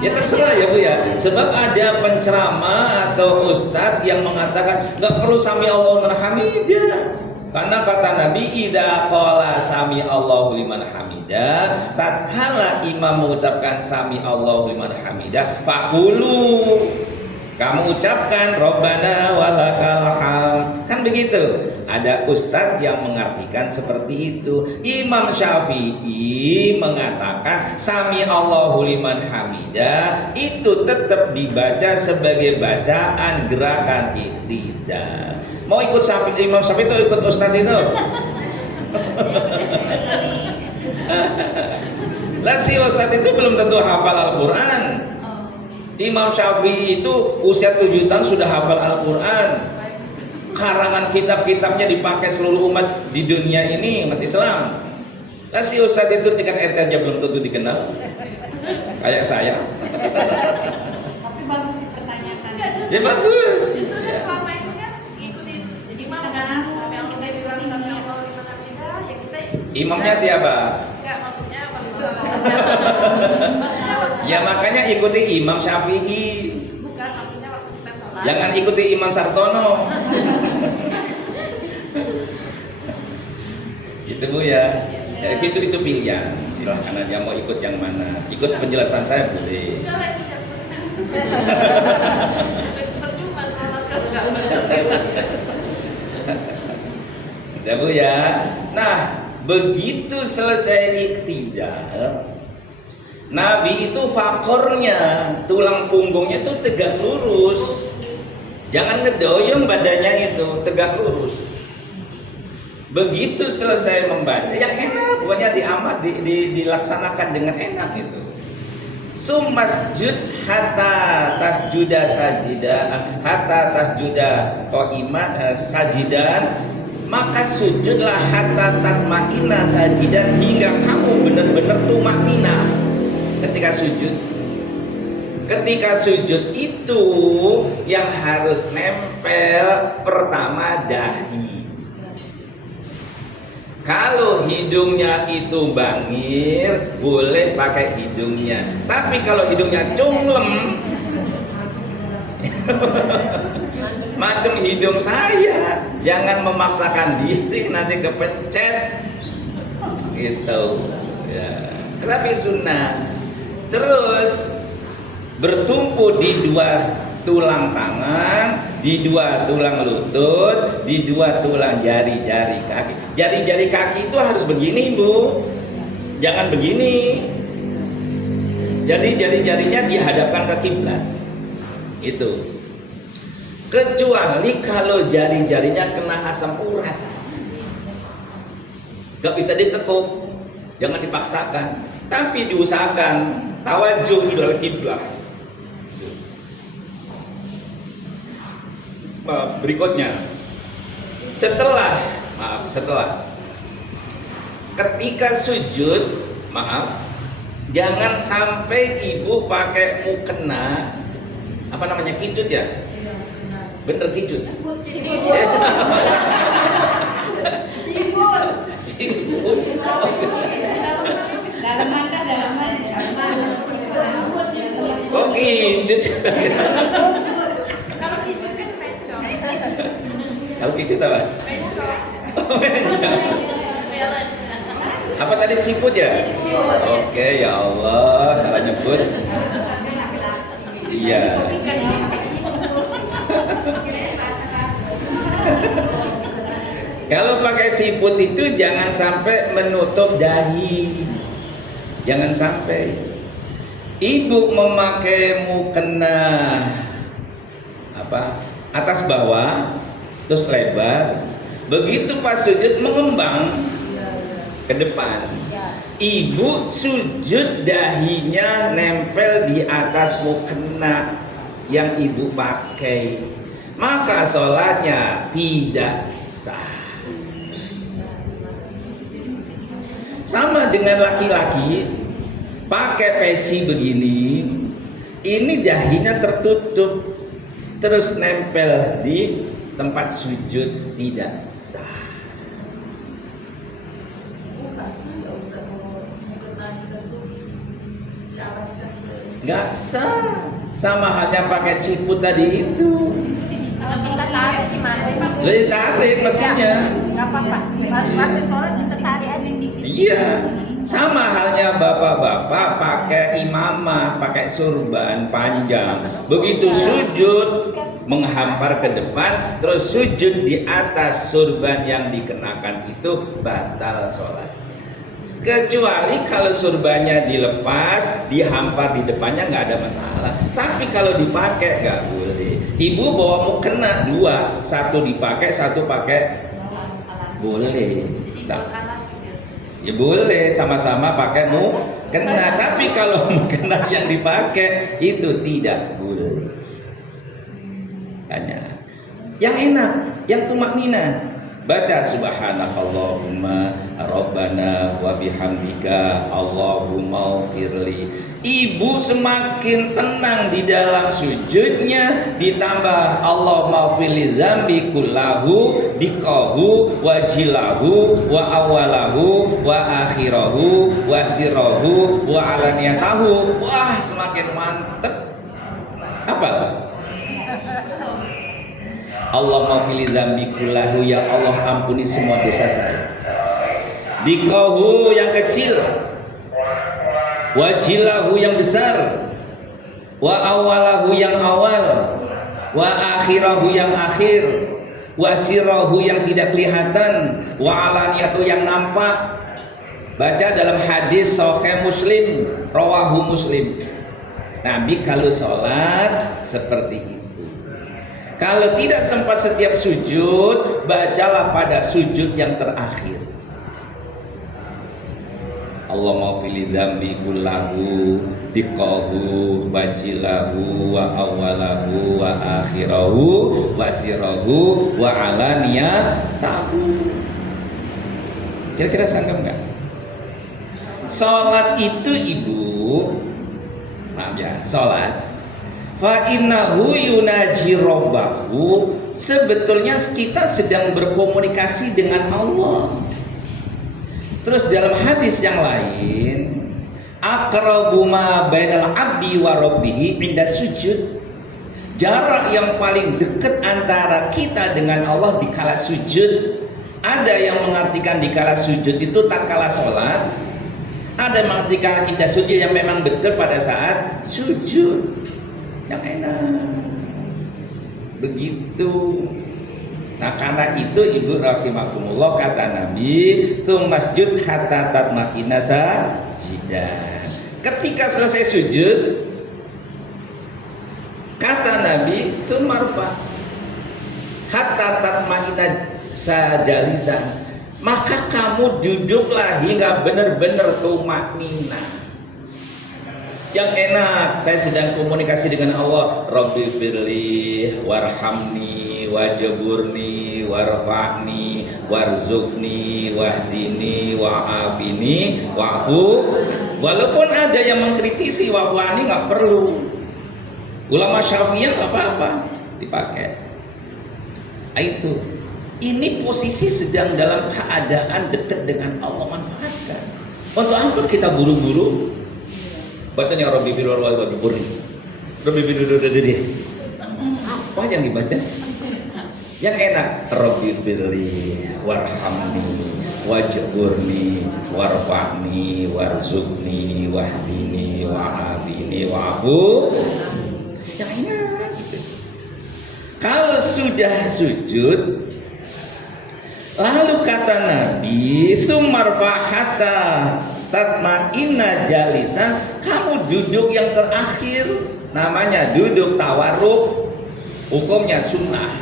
Ya terserah ya Bu ya. Sebab ada penceramah atau ustadz yang mengatakan nggak perlu sami Allahu liman hamidah. Karena kata Nabi, idza qala sami Allahu liman hamidah, tatkala imam mengucapkan sami Allahu liman hamidah, faqulu, kamu ucapkan Rabbana walakal hamd. Kan begitu. Ada ustadz yang mengartikan seperti itu. Imam Syafi'i mengatakan sami Allahu liman hamidah itu tetap dibaca sebagai bacaan gerakan i'tidal. Mau ikut Imam Syafi'i itu ikut ustadz itu? Lah si ustadz itu belum tentu hafal Al-Quran. Imam Syafi'i itu usia 7 tahun sudah hafal Al-Quran. Karangan kitab-kitabnya dipakai seluruh umat di dunia ini, umat Islam. Lah si ustadz itu tingkat RT aja belum tentu dikenal. Kayak saya. tapi bagus dipertanyakan. Ya bagus. Justru kan selama ini kan ngikutin imam kan sami Allah bilang sami Allahu liman hamidah, ya kita Imamnya siapa? enggak maksudnya Ya makanya ikuti Imam Syafi'i. bukan maksudnya waktu kita sholat. Jangan ikuti Imam Sartono. Gitu Bu ya. Ya itu pilihan. Silahkan aja mau ikut yang mana. Ikut penjelasan saya boleh. Enggak lah, tidak percuma sholat kan enggak benar. Udah Bu ya. Nah, begitu selesai i'tidal, Nabi itu fakornya, tulang punggungnya itu tegak lurus. Jangan ngedoyong badannya itu, tegak lurus. Begitu selesai membaca, yang enak, pokoknya dilaksanakan dengan enak itu. Sumasjud hatta tasjuda sajidan, hatta tasjuda qaiman sajidan, maka sujudlah hatta tatma'inna sajidan, hingga kamu benar-benar tumaknina ketika sujud. Ketika sujud itu yang harus nempel pertama dahi. Kalau hidungnya itu bangir, boleh pakai hidungnya. Tapi kalau hidungnya cunglem, macam hidung saya, jangan memaksakan diri nanti kepencet gitu ya. Tapi sunnah. Terus bertumpu di dua tulang tangan, di dua tulang lutut, di dua tulang jari-jari kaki. Jari-jari kaki itu harus begini, Bu. Jangan begini. Jadi jari-jarinya dihadapkan ke kiblat. Itu. Kecuali kalau jari-jarinya kena asam urat. Gak bisa ditekuk. Jangan dipaksakan. Tapi diusahakan tawajuh ila kiblat. Berikutnya, setelah ketika sujud, jangan sampai ibu pakai mukena, apa namanya, kicut ya? Bener kicut. Ciput. Oh kicut. Kalau kicut kan pencong. Kalau kicut apa? Pencong. Oh, bencong. Apa tadi ciput ya? Oke, ya Allah, salah nyebut. Iya. Kalau pakai ciput itu jangan sampai menutup dahi. Jangan sampai. Ibu memakai mukena atas bawah terus lebar. Begitu pas sujud mengembang ke depan. Ibu sujud dahinya nempel di atas mukena yang ibu pakai. Maka sholatnya tidak sah. Sama dengan laki-laki pakai peci begini, ini dahinya tertutup terus nempel di tempat sujud, tidak sah. Nggak sah. Sama halnya pakai ciput tadi itu. Kalau kita tarik gimana? Jadi tarik mestinya. Nggak apa-apa. Waktu sholat kita tarik aja dikit. Iya. Sama halnya bapak-bapak pakai imamah, pakai surban panjang. Begitu sujud menghampar ke depan, terus sujud di atas surban yang dikenakan itu batal sholat. Kecuali kalau surbannya dilepas, dihampar di depannya nggak ada masalah. Tapi kalau dipakai nggak boleh. Ibu bawa mukena dua, satu dipakai, satu pakai, boleh. Ya boleh, sama-sama pakai mukena. Tapi kalau mukena yang dipakai itu tidak boleh. Hanya yang enak, yang tumaknina. Baca subhanakallahumma rabbana wa bihamdika Allahumma firli. Ibu semakin tenang di dalam sujudnya, ditambah Allahumma firli dzambi kullahu dikahu wajilahu wa awalahu wa akhirahu wa sirrahu wa alaniyatahu. Wah, semakin mantep. Apa? Allahumma fili dzambi kullahu, ya Allah ampuni semua dosa saya. Dikahu yang kecil, wajilahu yang besar, wa awalahu yang awal, wa akhirahu yang akhir, wa sirrahu yang tidak kelihatan, wa alaniyatu yang nampak. Baca dalam hadis sahih Muslim, rawahu Muslim. Nabi kalau sholat seperti itu. Kalau tidak sempat setiap sujud, bacalah pada sujud yang terakhir. Allahumma fili dzambi kullahu diqahu wajilahu wa awalahu wa akhirahu wa sirrahu wa alaniyatahu. Kira-kira sanggup nggak? Salat itu ibu, maaf ya, salat fa innahu yunaji rabbahu, sebetulnya kita sedang berkomunikasi dengan Allah. Terus dalam hadis yang lain, aqrabu ma bainal abdi wa rabbih inda sujud, jarak yang paling dekat antara kita dengan Allah di kala sujud. Ada yang mengartikan di kala sujud itu tak kala sholat, ada yang mengartikan indah sujud yang memang betul pada saat sujud. Yang enak begitu. Nah karena itu ibu rahimakumullah, kata Nabi, "Tsumasjud hatta tatma'inna sajidan." Ketika selesai sujud, kata Nabi, "Tsumarfa hatta tatma'inna sajalisan." Maka kamu duduklah hingga benar-benar tumakninah. Yang enak, saya sedang komunikasi dengan Allah. Rabbi firli warhamni wajburni warfa'ni warzuqni wahdini wa'afini wa'fu. Walaupun ada yang mengkritisi wa'fu'ani, nggak perlu. Ulama Syafi'iyah nggak apa-apa dipakai. Itu, ini posisi sedang dalam keadaan dekat dengan Allah, manfaatkan. Untuk apa kita buru-buru? Bacanya Rabbi firli wajburni, Rabbi firli. Apa yang dibaca? Yang enak, Rabbi firli warhamni wajburni warfa'ni warzuqni wahdini wa'afini wa'fu. Yang enak gitu. Kalau sudah sujud, lalu kata Nabi, sumarfa hatta tatma'inna jalisan, kamu duduk yang terakhir, namanya duduk tawarruk, hukumnya sunnah.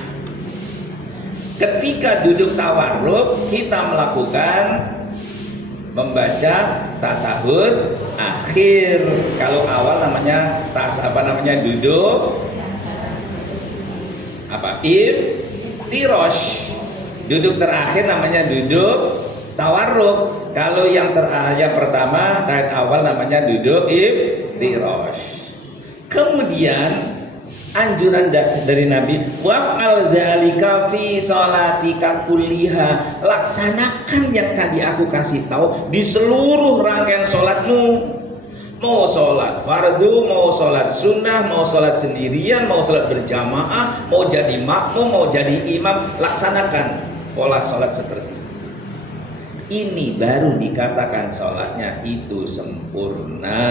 Ketika duduk tawarruk, kita melakukan membaca tasahud akhir. Kalau awal namanya duduk iftirosh. Duduk terakhir namanya duduk tawarruk. Kalau yang pertama tahap awal namanya duduk iftirosh. Kemudian anjuran dari Nabi, wa'al dzalika fi sholatika kulliha, laksanakan yang tadi aku kasih tahu di seluruh rangkaian sholatmu. Mau sholat fardu, mau sholat sunnah, mau sholat sendirian, mau sholat berjamaah, mau jadi makmum, mau jadi imam, laksanakan pola sholat seperti ini, baru dikatakan sholatnya itu sempurna.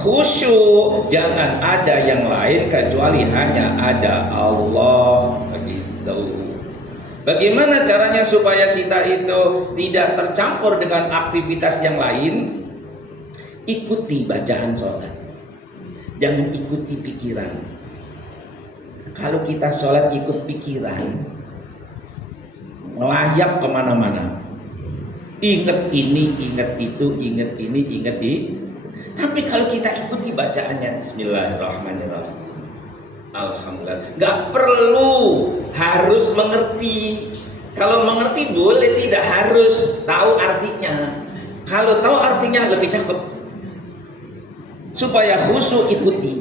Khusyuk, jangan ada yang lain kecuali hanya ada Allah. Begitu. Bagaimana caranya supaya kita itu tidak tercampur dengan aktivitas yang lain? Ikuti bacaan sholat, jangan ikuti pikiran. Kalau kita sholat ikut pikiran, ngelayap kemana-mana. Ingat ini, ingat itu, ingat ini, ingat itu. Tapi kalau kita ikuti bacaannya, Bismillahirrahmanirrahim, Alhamdulillah, nggak perlu harus mengerti. Kalau mengerti boleh, tidak harus tahu artinya. Kalau tahu artinya lebih cakep. Supaya khusyuk ikuti.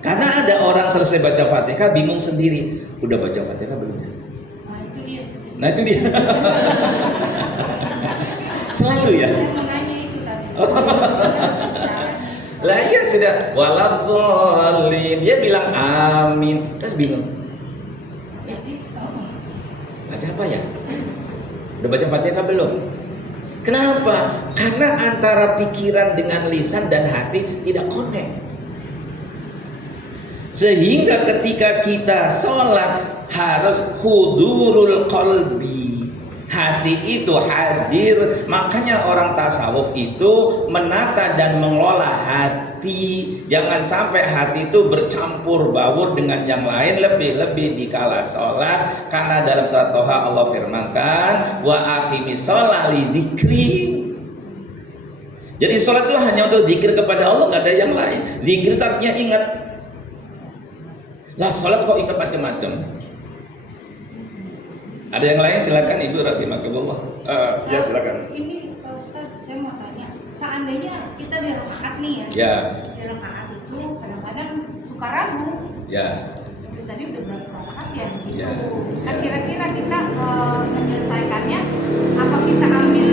Karena ada orang selesai baca Fatihah bingung sendiri, udah baca Fatihah belum? Nah itu dia. Selalu ya. Saya mau nanya itu tadi. Lah iya sudah waladhdallin, dia bilang amin, terus bingung. Baca apa ya? Udah baca Fatihah belum? Kenapa? Karena antara pikiran dengan lisan dan hati tidak connect. Sehingga ketika kita sholat harus hudurul qalbi, hati itu hadir. Makanya orang tasawuf itu menata dan mengelola hati. Jangan sampai hati itu bercampur baur dengan yang lain, lebih-lebih di kala sholat. Karena dalam surat Toha Allah firmankan, wa aqimis sholat li dzikri. Jadi sholat itu hanya untuk zikir kepada Allah, nggak ada yang lain. Zikir itu artinya ingat. Lah sholat kok ingat macam-macam. Ada yang lain, silakan Ibu rahimakumullah. Ya silakan. Ini Pak Ustadz, saya mau tanya, seandainya kita di rakaat nih ya. Ya. Di rakaat itu kadang-kadang suka ragu. Ya. Tadi udah berapa rakaat ya gitu. Ya, Nah ya. kira-kira kita menyelesaikannya apa kita ambil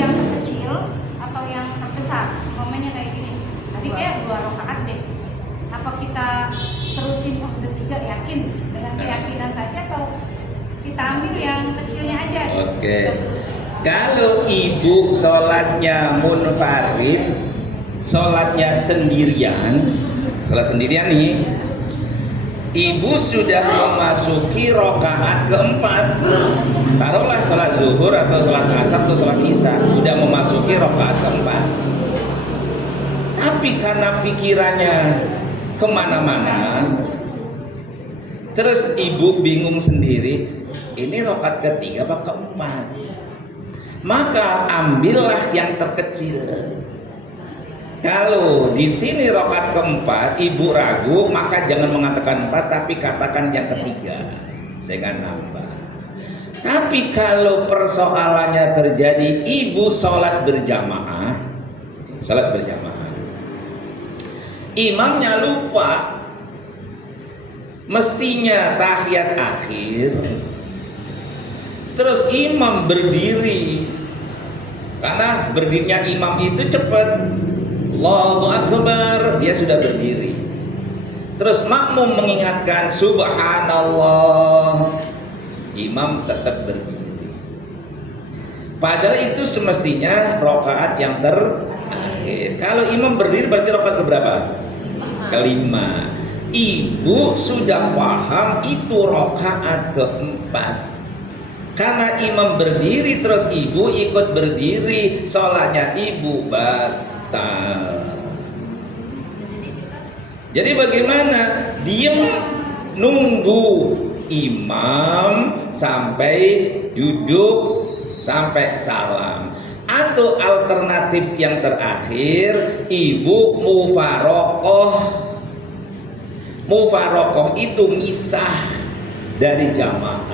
yang terkecil atau yang terbesar? Momennya kayak gini. Tadi kayak 2 rakaat deh. Apa kita terusin udah 3 yakin dengan keyakinan saja atau kita ambil yang kecilnya aja? Oke. Kalau ibu sholatnya munfarid, sholatnya sendirian, sholat sendirian nih, ibu sudah memasuki rakaat keempat. Taruhlah sholat zuhur atau sholat asar atau sholat isya, sudah memasuki rakaat keempat. Tapi karena pikirannya kemana-mana, terus ibu bingung sendiri, ini rakaat ketiga apa keempat? Maka ambillah yang terkecil. Kalau di sini rakaat keempat ibu ragu, maka jangan mengatakan 4 tapi katakan yang ketiga. Saya akan nambah. Tapi kalau persoalannya terjadi ibu sholat berjamaah, imamnya lupa, mestinya tahiyat akhir, terus imam berdiri. Karena berdirinya imam itu cepat, Allahu Akbar, dia sudah berdiri. Terus makmum mengingatkan Subhanallah, imam tetap berdiri. Padahal itu semestinya rakaat yang terakhir. Kalau imam berdiri berarti rakaat keberapa? Kelima. Ibu sudah paham itu rakaat keempat. Karena imam berdiri terus ibu ikut berdiri, sholatnya ibu batal. Jadi bagaimana? Diem nunggu imam sampai duduk sampai salam. Atau alternatif yang terakhir, ibu mufarokoh. Mufarokoh itu misah dari jamaah.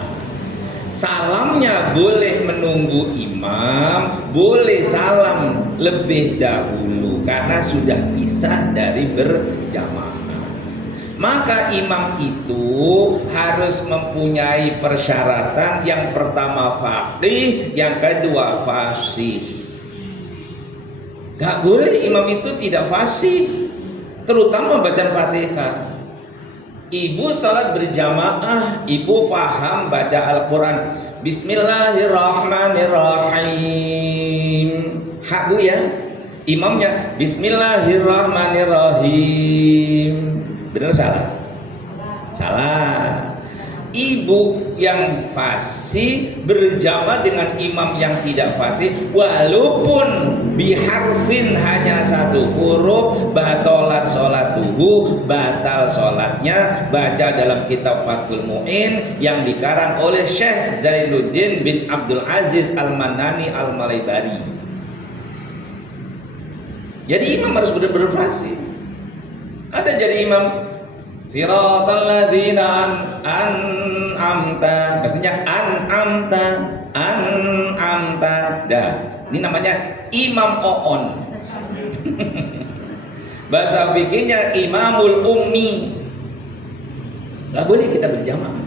Salamnya boleh menunggu imam, boleh salam lebih dahulu karena sudah pisah dari berjamaah. Maka imam itu harus mempunyai persyaratan, yang pertama faqih, yang kedua fasih. Gak boleh imam itu tidak fasih, terutama bacaan Fatihah. Ibu salat berjamaah, ibu faham baca Al-Quran, Bismillahirrahmanirrahim. Hak bu ya, imamnya Bismillahirrahmanirrahim. Benar salah? Salah. Ibu yang fasih berjamaah dengan imam yang tidak fasih, walaupun biharfin hanya 1 huruf, batolat sholatuhu, batal sholatnya. Baca dalam kitab Fathul Mu'in yang dikarang oleh Syekh Zainuddin bin Abdul Aziz Al-Manani Al-Malaybari. Jadi imam harus benar-benar fasih. Ada jadi imam Siratal ladzina an'amta, maksudnya an'amta. Dah, ini namanya imam oon. Bahasa fikihnya imamul ummi. Gak boleh kita berjamaah.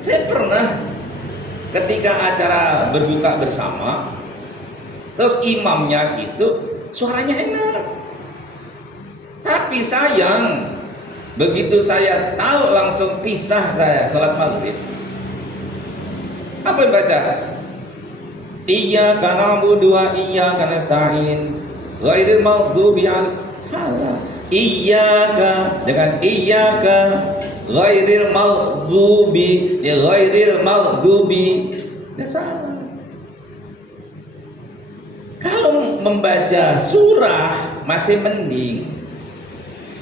Saya pernah ketika acara berbuka bersama, terus imamnya itu suaranya enak, tapi sayang, begitu saya tahu langsung pisah saya salat maghrib. Apa yang baca? Iyyaka na'budu wa iyyaka nasta'in ghairil maghdubi 'alaihim. Salah. Iyyaka dengan iyyaka, ghairil maghdubi ya ghairil maghdubi. Ya salah. Kalau membaca surah masih mending.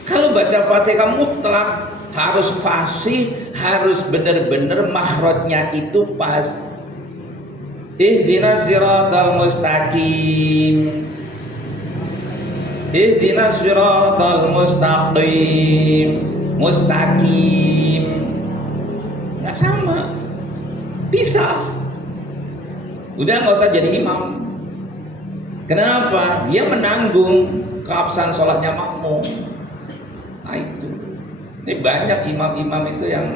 Kalau baca Fatihah mutlak harus fasih, harus benar-benar makhrajnya itu pas. Ihdinas siratal mustaqim. Ihdinas siratal mustaqim. Mustaqim. Enggak sama. Bisa. Udah enggak usah jadi imam. Kenapa? Dia menanggung keabsahan sholatnya makmum. Nah, itu. Ini banyak imam-imam itu yang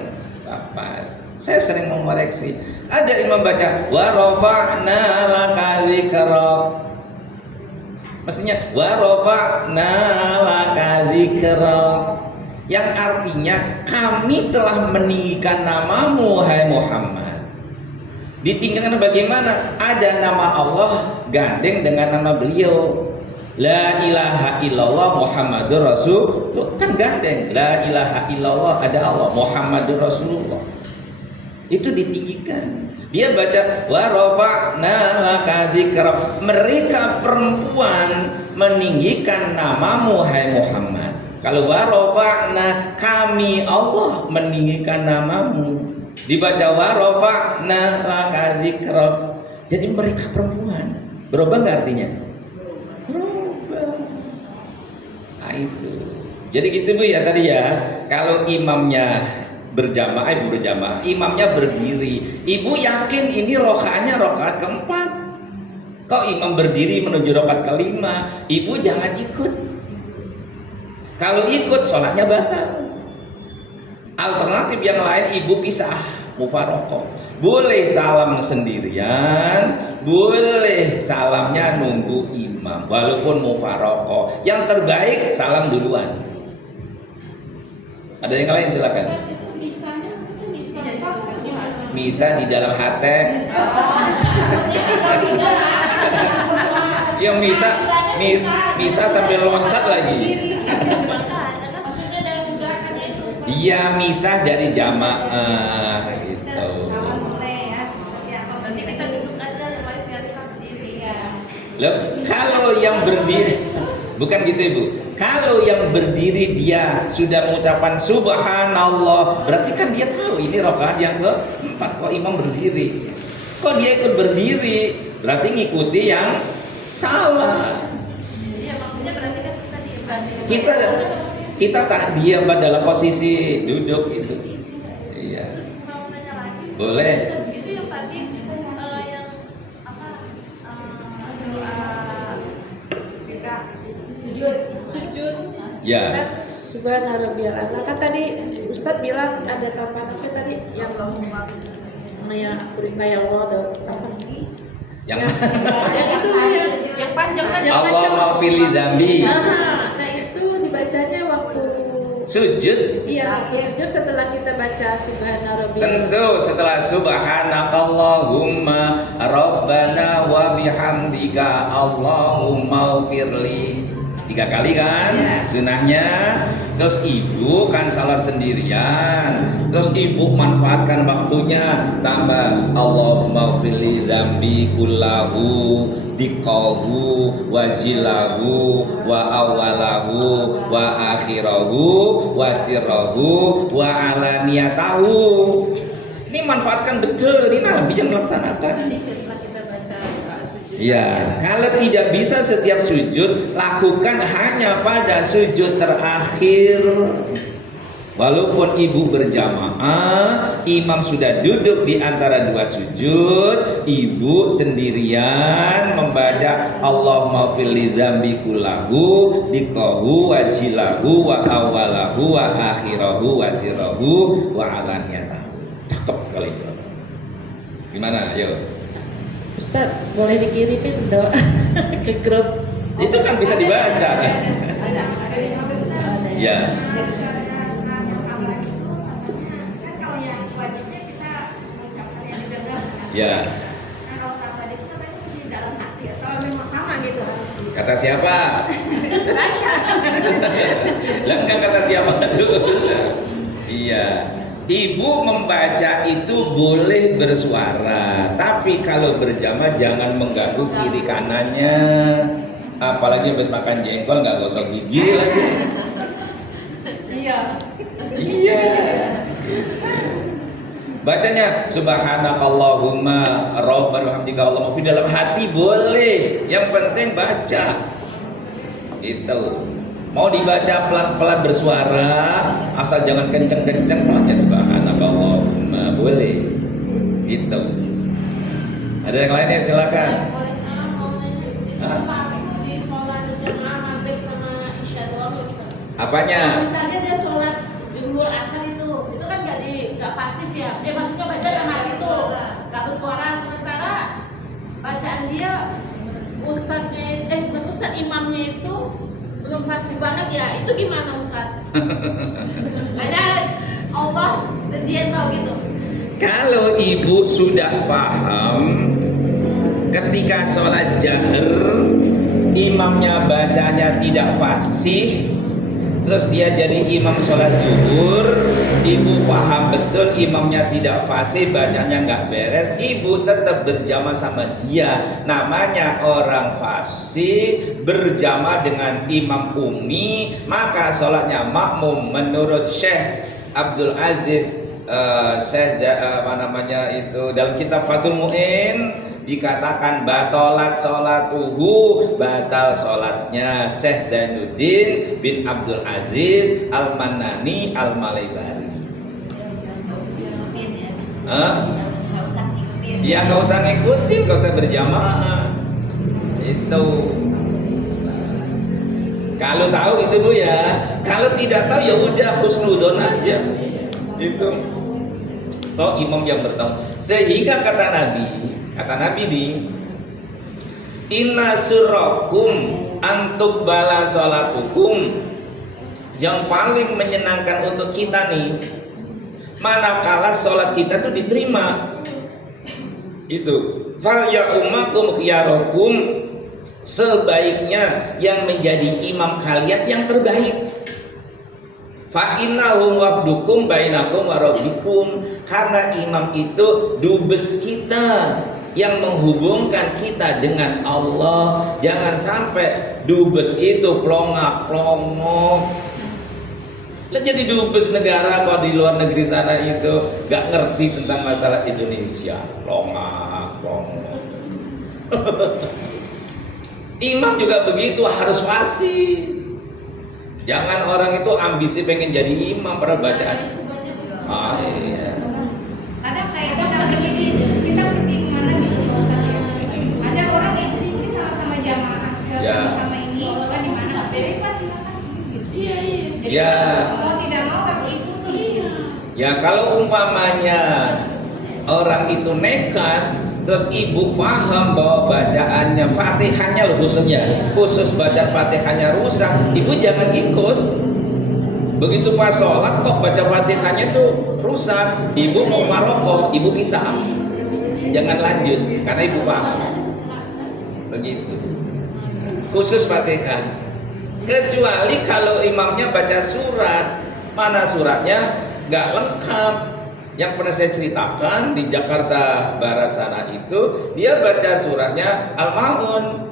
apa? Saya sering mengoreksi. Ada imam baca wa rafa'na laka dzikrak. Mestinya wa rafa'na laka dzikrak. Yang artinya kami telah meninggikan namamu hai Muhammad. Ditinggikan bagaimana? Ada nama Allah gandeng dengan nama beliau. La ilaha illallah Muhammadur Rasul. Tuh, kan gandeng. La ilaha illallah ada Allah Muhammadur Rasulullah. Itu ditinggikan. Dia baca wa rafa'na laka dzikrak. Mereka perempuan meninggikan namamu hai Muhammad. Kalau wa rafa'na, kami Allah meninggikan namamu. Dibaca wa rafa'na laka dzikrak. Jadi mereka perempuan. Berubah enggak artinya? Berubah. Nah, itu. Jadi gitu Bu ya tadi ya. Kalau imamnya berjamaah, imamnya berdiri. Ibu yakin ini rokaatnya rokaat keempat. Kok imam berdiri menuju rokaat kelima, ibu jangan ikut. Kalau ikut sholatnya batal. Alternatif yang lain ibu pisah, mufarokoh. Boleh salam sendirian, boleh salamnya nunggu imam, walaupun mufarokoh. Yang terbaik salam duluan. Ada yang lain silakan. Misa di dalam hati. Yang misa sambil loncat lagi. Iya, misa dari jamaah gitu. Loh, kalau yang berdiri bukan gitu Ibu. Kalau yang berdiri dia sudah mengucapkan subhanallah, berarti kan dia tahu ini rakaat yang keempat. Kok imam berdiri? Kok dia ikut berdiri? Berarti ngikuti yang salah. Iya, maksudnya berarti kan Kita tak diam dalam posisi duduk itu. Iya. Terus mau nanya lagi. Boleh. Itu yang tadi yang apa doa sujud. Ya. Subhana rabbiyal a'la. Kan tadi Ustadz bilang ada tambahan apa tadi yang ya Allah apa? Yang Yang itu Yang panjang kan Allah maufili dzambi. Nah, itu dibacanya waktu Sujud. iya, waktu sujud setelah kita baca subhana rabbiyal. Tentu setelah subhanakallahumma rabbana wa bihamdika Allahumma ufirli 3 kali kan sunahnya. Terus ibu kan salat sendirian, terus ibu manfaatkan waktunya tambah Allahumma ufirli dzambi kullahu diqahu wajilahu wa awalahu wa akhirahu wa sirrahu wa alaniyatahu. Ini manfaatkan betul, ini Nabi yang melaksanakan. Ya, kalau tidak bisa setiap sujud, lakukan hanya pada sujud terakhir. Walaupun ibu berjamaah, imam sudah duduk di antara 2 sujud, ibu sendirian membaca Allahumma fili dzambi kullahu biqahu wajilahu wa awalahu wa akhirahu wa sirrahu wa alaniyatahu. Cakep kali itu. Gimana? Yuk. Ustaz, boleh dikirimin doa ke grup. Itu kan bisa dibaca. Ya. Ya. Kata siapa? Baca. Lah kan kata siapa dulu? Iya. Ibu membaca itu boleh bersuara, tapi kalau berjamaah jangan mengganggu kiri kanannya. Apalagi habis makan jengkol nggak gosok gigi lagi. Iya. Iya. Bacanya subhanakallahumma rabbana hamdika Allahumma fi dalam hati boleh, yang penting baca. Itu. Mau dibaca pelan-pelan bersuara, asal jangan kenceng-kenceng, makanya subhanakallahumma boleh. Itu. Ada yang lainnya silakan. Apanya? Misalnya dia sholat jumhur asar itu kan nggak pasif ya? Maksudnya baca sama itu nggak bersuara, sementara bacaan dia bukan ustadz, imamnya itu belum fasih banget ya, itu gimana ustadz? Ada Allah dan dia tahu gitu. Kalau ibu sudah paham ketika sholat jahar imamnya bacanya tidak fasih, terus dia jadi imam sholat zuhur, ibu paham betul imamnya tidak fasih, bacanya nggak beres, ibu tetap berjamaah sama dia. Namanya orang fasih berjamaah dengan imam ummi, maka sholatnya makmum. Menurut Syekh Abdul Aziz dalam kitab Fathul Mu'in dikatakan batalat sholatuhu, batal sholatnya Syekh Zainuddin bin Abdul Aziz Al-Mannani Al-Malaybari. Ya nggak usah ngikutin, nggak usah berjamaah. Itu kalau tahu itu Bu ya. Kalau tidak tahu ya udah husnudon aja. Itu toh imam yang bertahu. Sehingga kata Nabi nih, inna surakum antuk bala sholatukum, yang paling menyenangkan untuk kita nih manakala sholat kita tuh diterima. Itu fal ya ummakum khiyarukum, sebaiknya yang menjadi imam kalian yang terbaik. Fa innahum wabdukum bainakum wa rabbikum, karena imam itu dubes kita yang menghubungkan kita dengan Allah. Jangan sampai dubes itu plongak-plongok. Lah jadi dubes negara kalau di luar negeri sana itu gak ngerti tentang masalah Indonesia, plongak-plongok. Imam juga begitu, harus fasih. Jangan orang itu ambisi pengen jadi imam pada bacaan. Iya. Kadang kayak kita pergi kemana gitu Ustaz ya. Ada orang yang ini sama-sama jamaah, sama-sama ini kan di mana? Jadi pasti silakan. Iya. Iya. Mau tidak mau harus ikuti. Ya kalau umpamanya orang itu nekat, terus ibu paham bahwa bacaannya Fatihahnya khusus baca Fatihahnya rusak, ibu jangan ikut. Begitu pas sholat kok baca Fatihahnya tuh rusak, ibu mau maroko, ibu pisah, jangan lanjut karena ibu paham. Begitu. Khusus Fatihah. Kecuali kalau imamnya baca surat, mana suratnya nggak lengkap. Yang pernah saya ceritakan di Jakarta Barat sana itu, dia baca suratnya Al-Maun.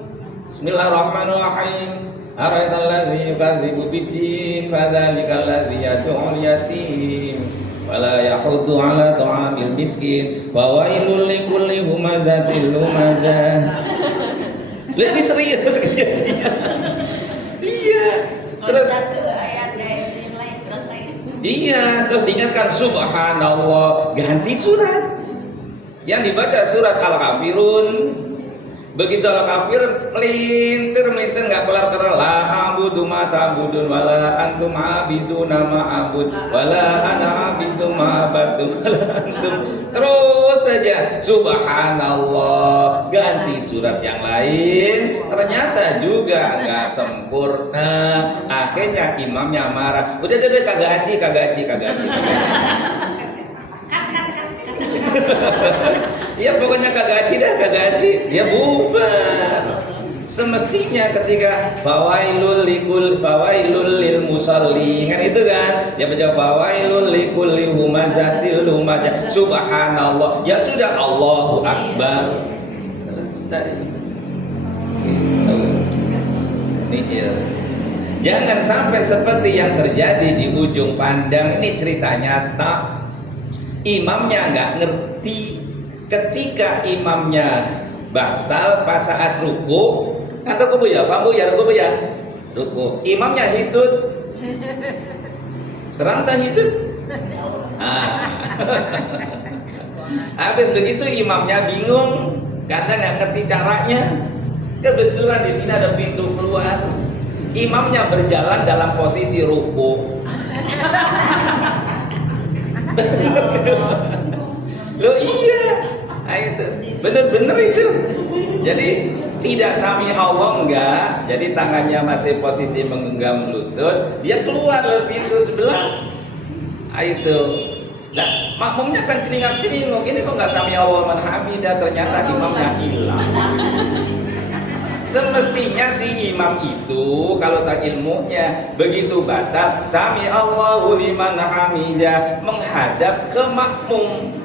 Bismillahirrahmanirrahim. Ara'aital ladzi yukadzibu biddin fadzalikal ladzi yad'ul yatim wa la yahuddu 'ala ta'amil miskin wa wailul likulli humazatil lumazah. Lebih serius kejadian. Iya. Terus iya, terus diingatkan subhanallah, ganti surat. Yang dibaca surat Al-Kafirun. Begitu Al-Kafir melintir nggak kelar-kelar. La a'budu ma ta'budun wala antum abiduna ma a'bud wala ana abidu ma abadtum wala antum. Terus saja subhanallah, ganti surat yang lain. Ternyata juga nggak sempurna. Akhirnya imamnya marah. Udah kagak haji. Ya pokoknya kagak haji. Dia bubar. Semestinya ketika fawailul lil musalli, kan itu kan dia baca fawailul likulli humazatil lumazah, subhanallah, ya sudah Allahu akbar, selesai gitu. Nihil. Jangan sampai seperti yang terjadi di ujung pandang. Ini cerita nyata. Imamnya nggak ngerti, ketika imamnya batal pas saat ruku, kan ruku ya, paham ya, ruku ya, ruku. Imamnya hitut, terang tak hitut. Habis begitu imamnya bingung karena nggak ngerti caranya. Kebetulan di sini ada pintu keluar. imamnya berjalan dalam posisi ruku. Loh iya, nah, itu bener-bener itu. Jadi tidak sami Allah enggak, jadi tangannya masih posisi menggenggam lutut, dia keluar dari pintu sebelah. Nah, itu. Nah, makmumnya kan celingak-celinguk, ini kok nggak sami Allah man hamidah, ternyata imamnya hilang. Semestinya si imam itu kalau tak ilmunya begitu batal sami Allahu liman hamidah menghadap ke makmum.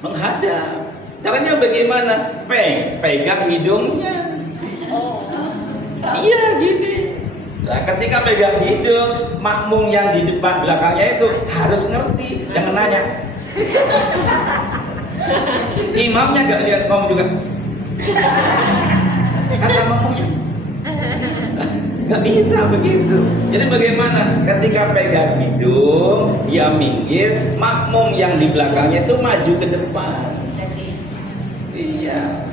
Menghadap. Caranya bagaimana? Pegang hidungnya. Iya gini. Nah, ketika pegang hidung, makmum yang di depan belakangnya itu harus ngerti, jangan nanya. Imamnya nggak lihat ngomong juga. Kata makmumnya nggak bisa begitu. Jadi bagaimana? Ketika pegang hidung, dia minggir, makmum yang di belakangnya itu maju ke depan. Iya,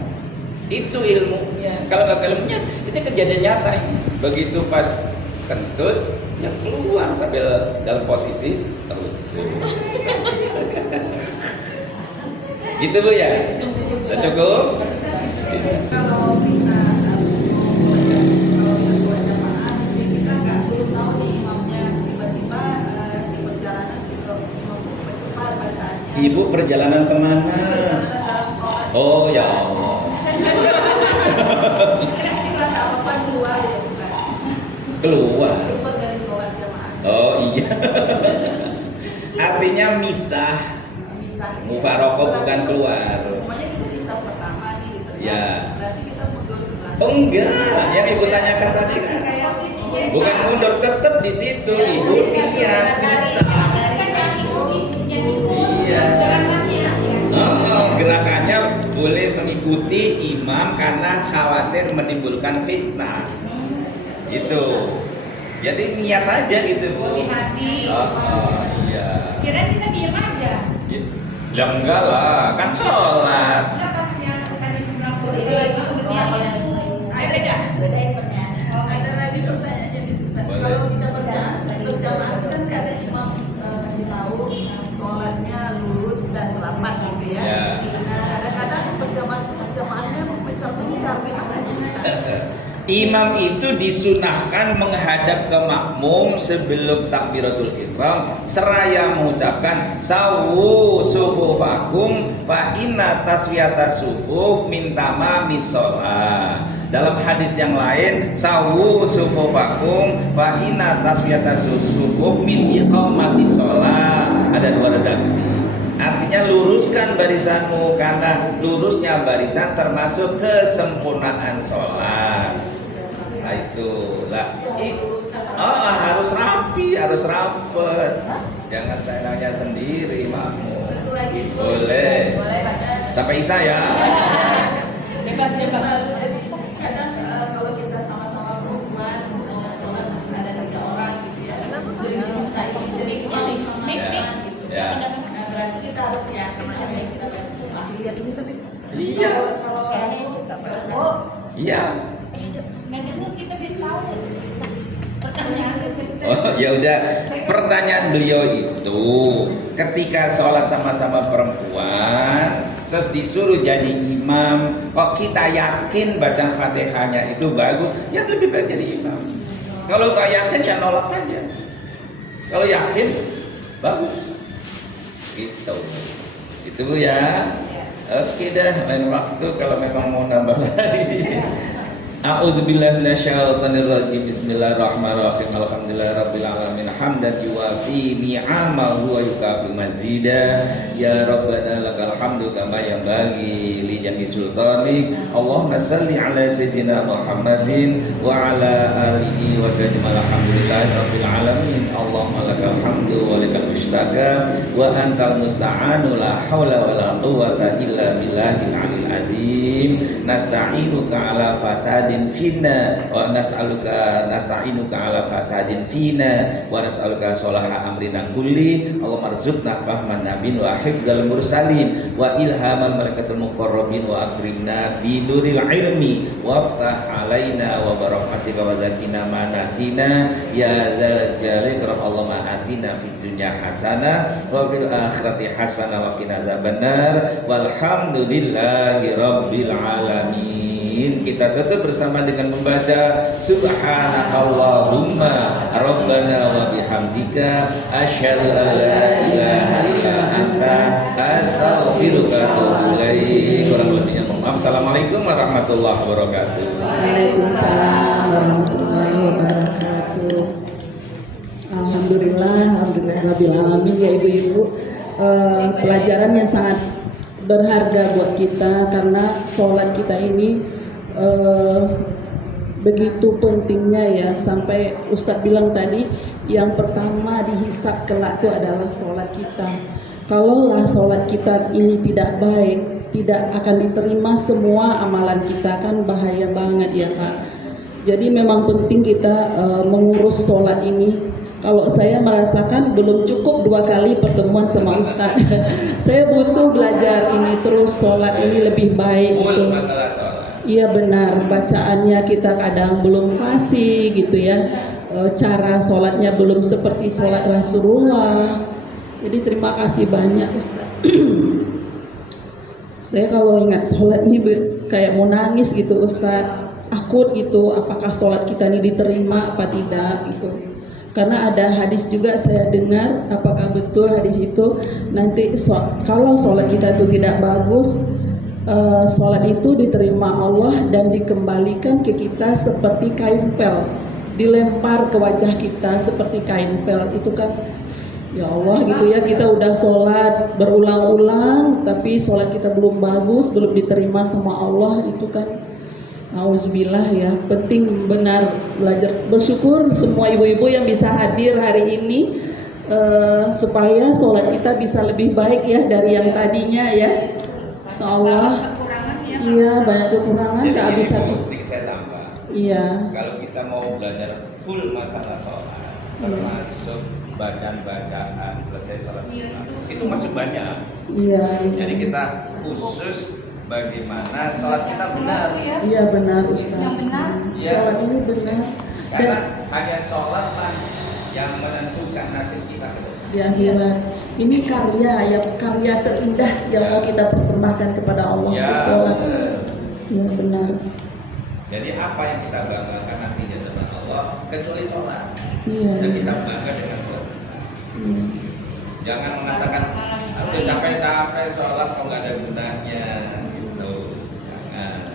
itu ilmunya. Kalau nggak ilmunya, itu kejadian nyata. Begitu pas kentut, ya keluar sambil dalam posisi terus. Gitu Bu ya? Udah cukup? Kalau kita sholat jamaah, kita nggak belum tahu nih imamnya, tiba-tiba di perjalanan gitu, imam cepat bacaannya. Ibu perjalanan kemana? Dalam sholat. Oh ya Allah. Kita nggak apa-apa keluar ya Ustaz. Keluar. Keluar dari sholat jamaah. Oh iya. Artinya misah. Misah. Mufarokoh bukan keluar. Semuanya kita di saf pertama nih gitu. Ya. Berarti kita mundur ke belakang. Oh enggak, yang ibu tanyakan tadi kan. Posisinya Bukan mundur, tetap di situ. Ibu lihat misah. Iya. Gerakannya boleh mengikuti imam karena khawatir menimbulkan fitnah. Itu. Jadi niat aja gitu Bu. Di hati. Iya. Kirain kita diam aja. Ya enggak lah, kan sholat. Enggak pas yang tadi bilang polisi itu siap itu. Ayo beda. Bedain pertanyaan. Ada lagi pertanyaannya nih Ustaz. Boleh. Kalau kita berjamaah kan kadang imam kasih tahu sholatnya lurus dan rapat gitu ya. Ya. Nah, kadang-kadang berjamaahnya mencang-mencang gimana nih Ustaz? Imam itu disunahkan menghadap ke makmum sebelum takbiratul ihram seraya mengucapkan sawu sufufakum fa inna taswiyata sufuf min tamamis shalah. Dalam hadis yang lain sawu sufufakum fa inna taswiyata sufuf min iqamatis shalah. Ada dua redaksi. Artinya luruskan barisanmu karena lurusnya barisan termasuk kesempurnaan sholat. Nah itu lah. Harus rapi, harus rapet. Jangan saya nanya sendiri makmum. Satu lagi Boleh. Boleh baca. Sampai Isya ya. Bebas. Kadang kalau kita sama-sama perempuan mau sholat ada 3 orang gitu ya. Sering diminta izin imam sama teman gitu. Ya. Nah berarti kita harus yakin ada yang sudah sunnah. Lihat dulu tapi. Iya. Kalau oh Iya. Nggak dengar kita biar tahu sih. Pertanyaan Oh ya udah. Pertanyaan beliau itu ketika sholat sama-sama perempuan terus disuruh jadi imam, kok kita yakin bacaan Fatihahnya itu bagus, ya lebih baik jadi imam. Kalau tak yakin ya nolak aja. Kalau yakin bagus. Gitu. Itu Bu ya. Oke dah, lain waktu kalau memang mau nambah lagi. A'udzubillahi minasyaitonir rajim. Bismillahirrahmanirrahim. Alhamdulillahirabbil alamin hamdan yuwafi ni'amahu wa yukafi mazida. Ya Rabbana lakal hamdu kama yanbaghi li jami sultanik. Allahumma shalli ala sayyidina Muhammadin wa ala alihi wa sallim. Alhamdulillahi rabbil alamin. Allahumma lakal hamdu wa lakal mushtaka wa antal musta'anu la haula wa la quwwata illa billahil aliyil azim. Nasta'inuka ala fasadin finna wa nasta'inuka ala fasad fasahadin fina wa nas'aluka sholaha amrina kulli Allahumma arzuqna fahman nabiyyin wa hifdzal mursalin wa ilhaman malaikatil muqarrabin wa akrimna bi nuril ilmi waftah alaina wa barakatika wa zakina ma nasina ya dzal jalali karam Allahumma atina fid dunya hasanah wa fil akhirati hasanah wa qina adzabannar walhamdulillahi rabbil alamin. Kita tutup bersama dengan membaca subhanakallahumma rabbana wa bihamdika asyhadu an la ilaha illa anta astaghfiruka wa atubu ilaik. Kurang lebihnya mohon maaf. Assalamualaikum warahmatullahi wabarakatuh. Waalaikumsalam warahmatullahi wabarakatuh. Alhamdulillah alamin ya ibu-ibu. Pelajaran yang sangat berharga buat kita karena sholat kita ini begitu pentingnya ya, sampai Ustadz bilang tadi yang pertama dihisab kelak itu adalah sholat kita. Kalaulah sholat kita ini tidak baik, tidak akan diterima semua amalan kita, kan bahaya banget ya Kak. Jadi memang penting kita mengurus sholat ini. Kalau saya merasakan belum cukup 2 kali pertemuan sama Ustadz. Saya butuh belajar ini terus, sholat ini lebih baik gitu. Masalah sholat. Iya benar, bacaannya kita kadang belum fasih gitu ya, cara sholatnya belum seperti sholat Rasulullah. Jadi terima kasih banyak Ustaz. Saya kalau ingat sholat ini kayak mau nangis gitu Ustaz, akut gitu, apakah sholat kita ini diterima apa tidak gitu. Karena ada hadis juga saya dengar, apakah betul hadis itu nanti kalau sholat kita itu tidak bagus, sholat itu diterima Allah dan dikembalikan ke kita seperti kain pel, dilempar ke wajah kita seperti kain pel. Itu kan ya Allah gitu ya, kita udah sholat berulang-ulang tapi sholat kita belum bagus, belum diterima sama Allah. Itu kan auzubillah ya. Penting benar belajar bersyukur semua ibu-ibu yang bisa hadir hari ini, supaya sholat kita bisa lebih baik ya dari yang tadinya ya. Insyaallah. Iya, banyak kekurangan, kehabisan. Sedikit saya tambah. Iya. Kalau kita mau belajar full masalah sholat, termasuk bacaan-bacaan selesai sholat sunat, itu masih banyak. Iya. Jadi kita khusus bagaimana sholat kita benar. Iya benar Ustaz. Yang benar. Iya. Sholat ini benar. Karena hanya sholatlah yang menentukan nasib kita ke depan. Di akhirat ini karya terindah yang mau kita persembahkan kepada Allah. Ya, Sholat. Ya benar. Jadi apa yang kita banggakan nanti di hadapan Allah kecuali sholat. Iya. Dan kita bangga dengan sholat. Iya. Jangan mengatakan udah capek-capek sholat kok nggak ada gunanya gitu. Jangan.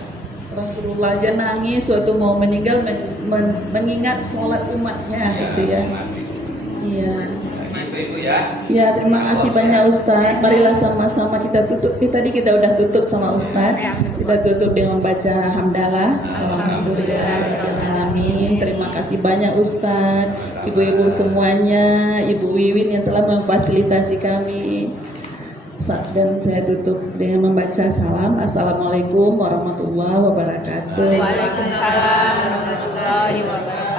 Rasulullah aja nangis waktu mau meninggal mengingat sholat umatnya gitu ya. Iya. Gitu Ibu ya. Ya, terima kasih banyak Ustadz. Marilah sama-sama kita tutup. Tadi kita udah tutup sama Ustadz. Kita tutup dengan baca hamdalah. Alhamdulillahirrahmanirrahim. Terima kasih banyak Ustadz, ibu-ibu semuanya, Ibu Wiwin yang telah memfasilitasi kami. Dan saya tutup dengan membaca salam. Assalamualaikum warahmatullahi wabarakatuh. Waalaikumsalam warahmatullahi wabarakatuh.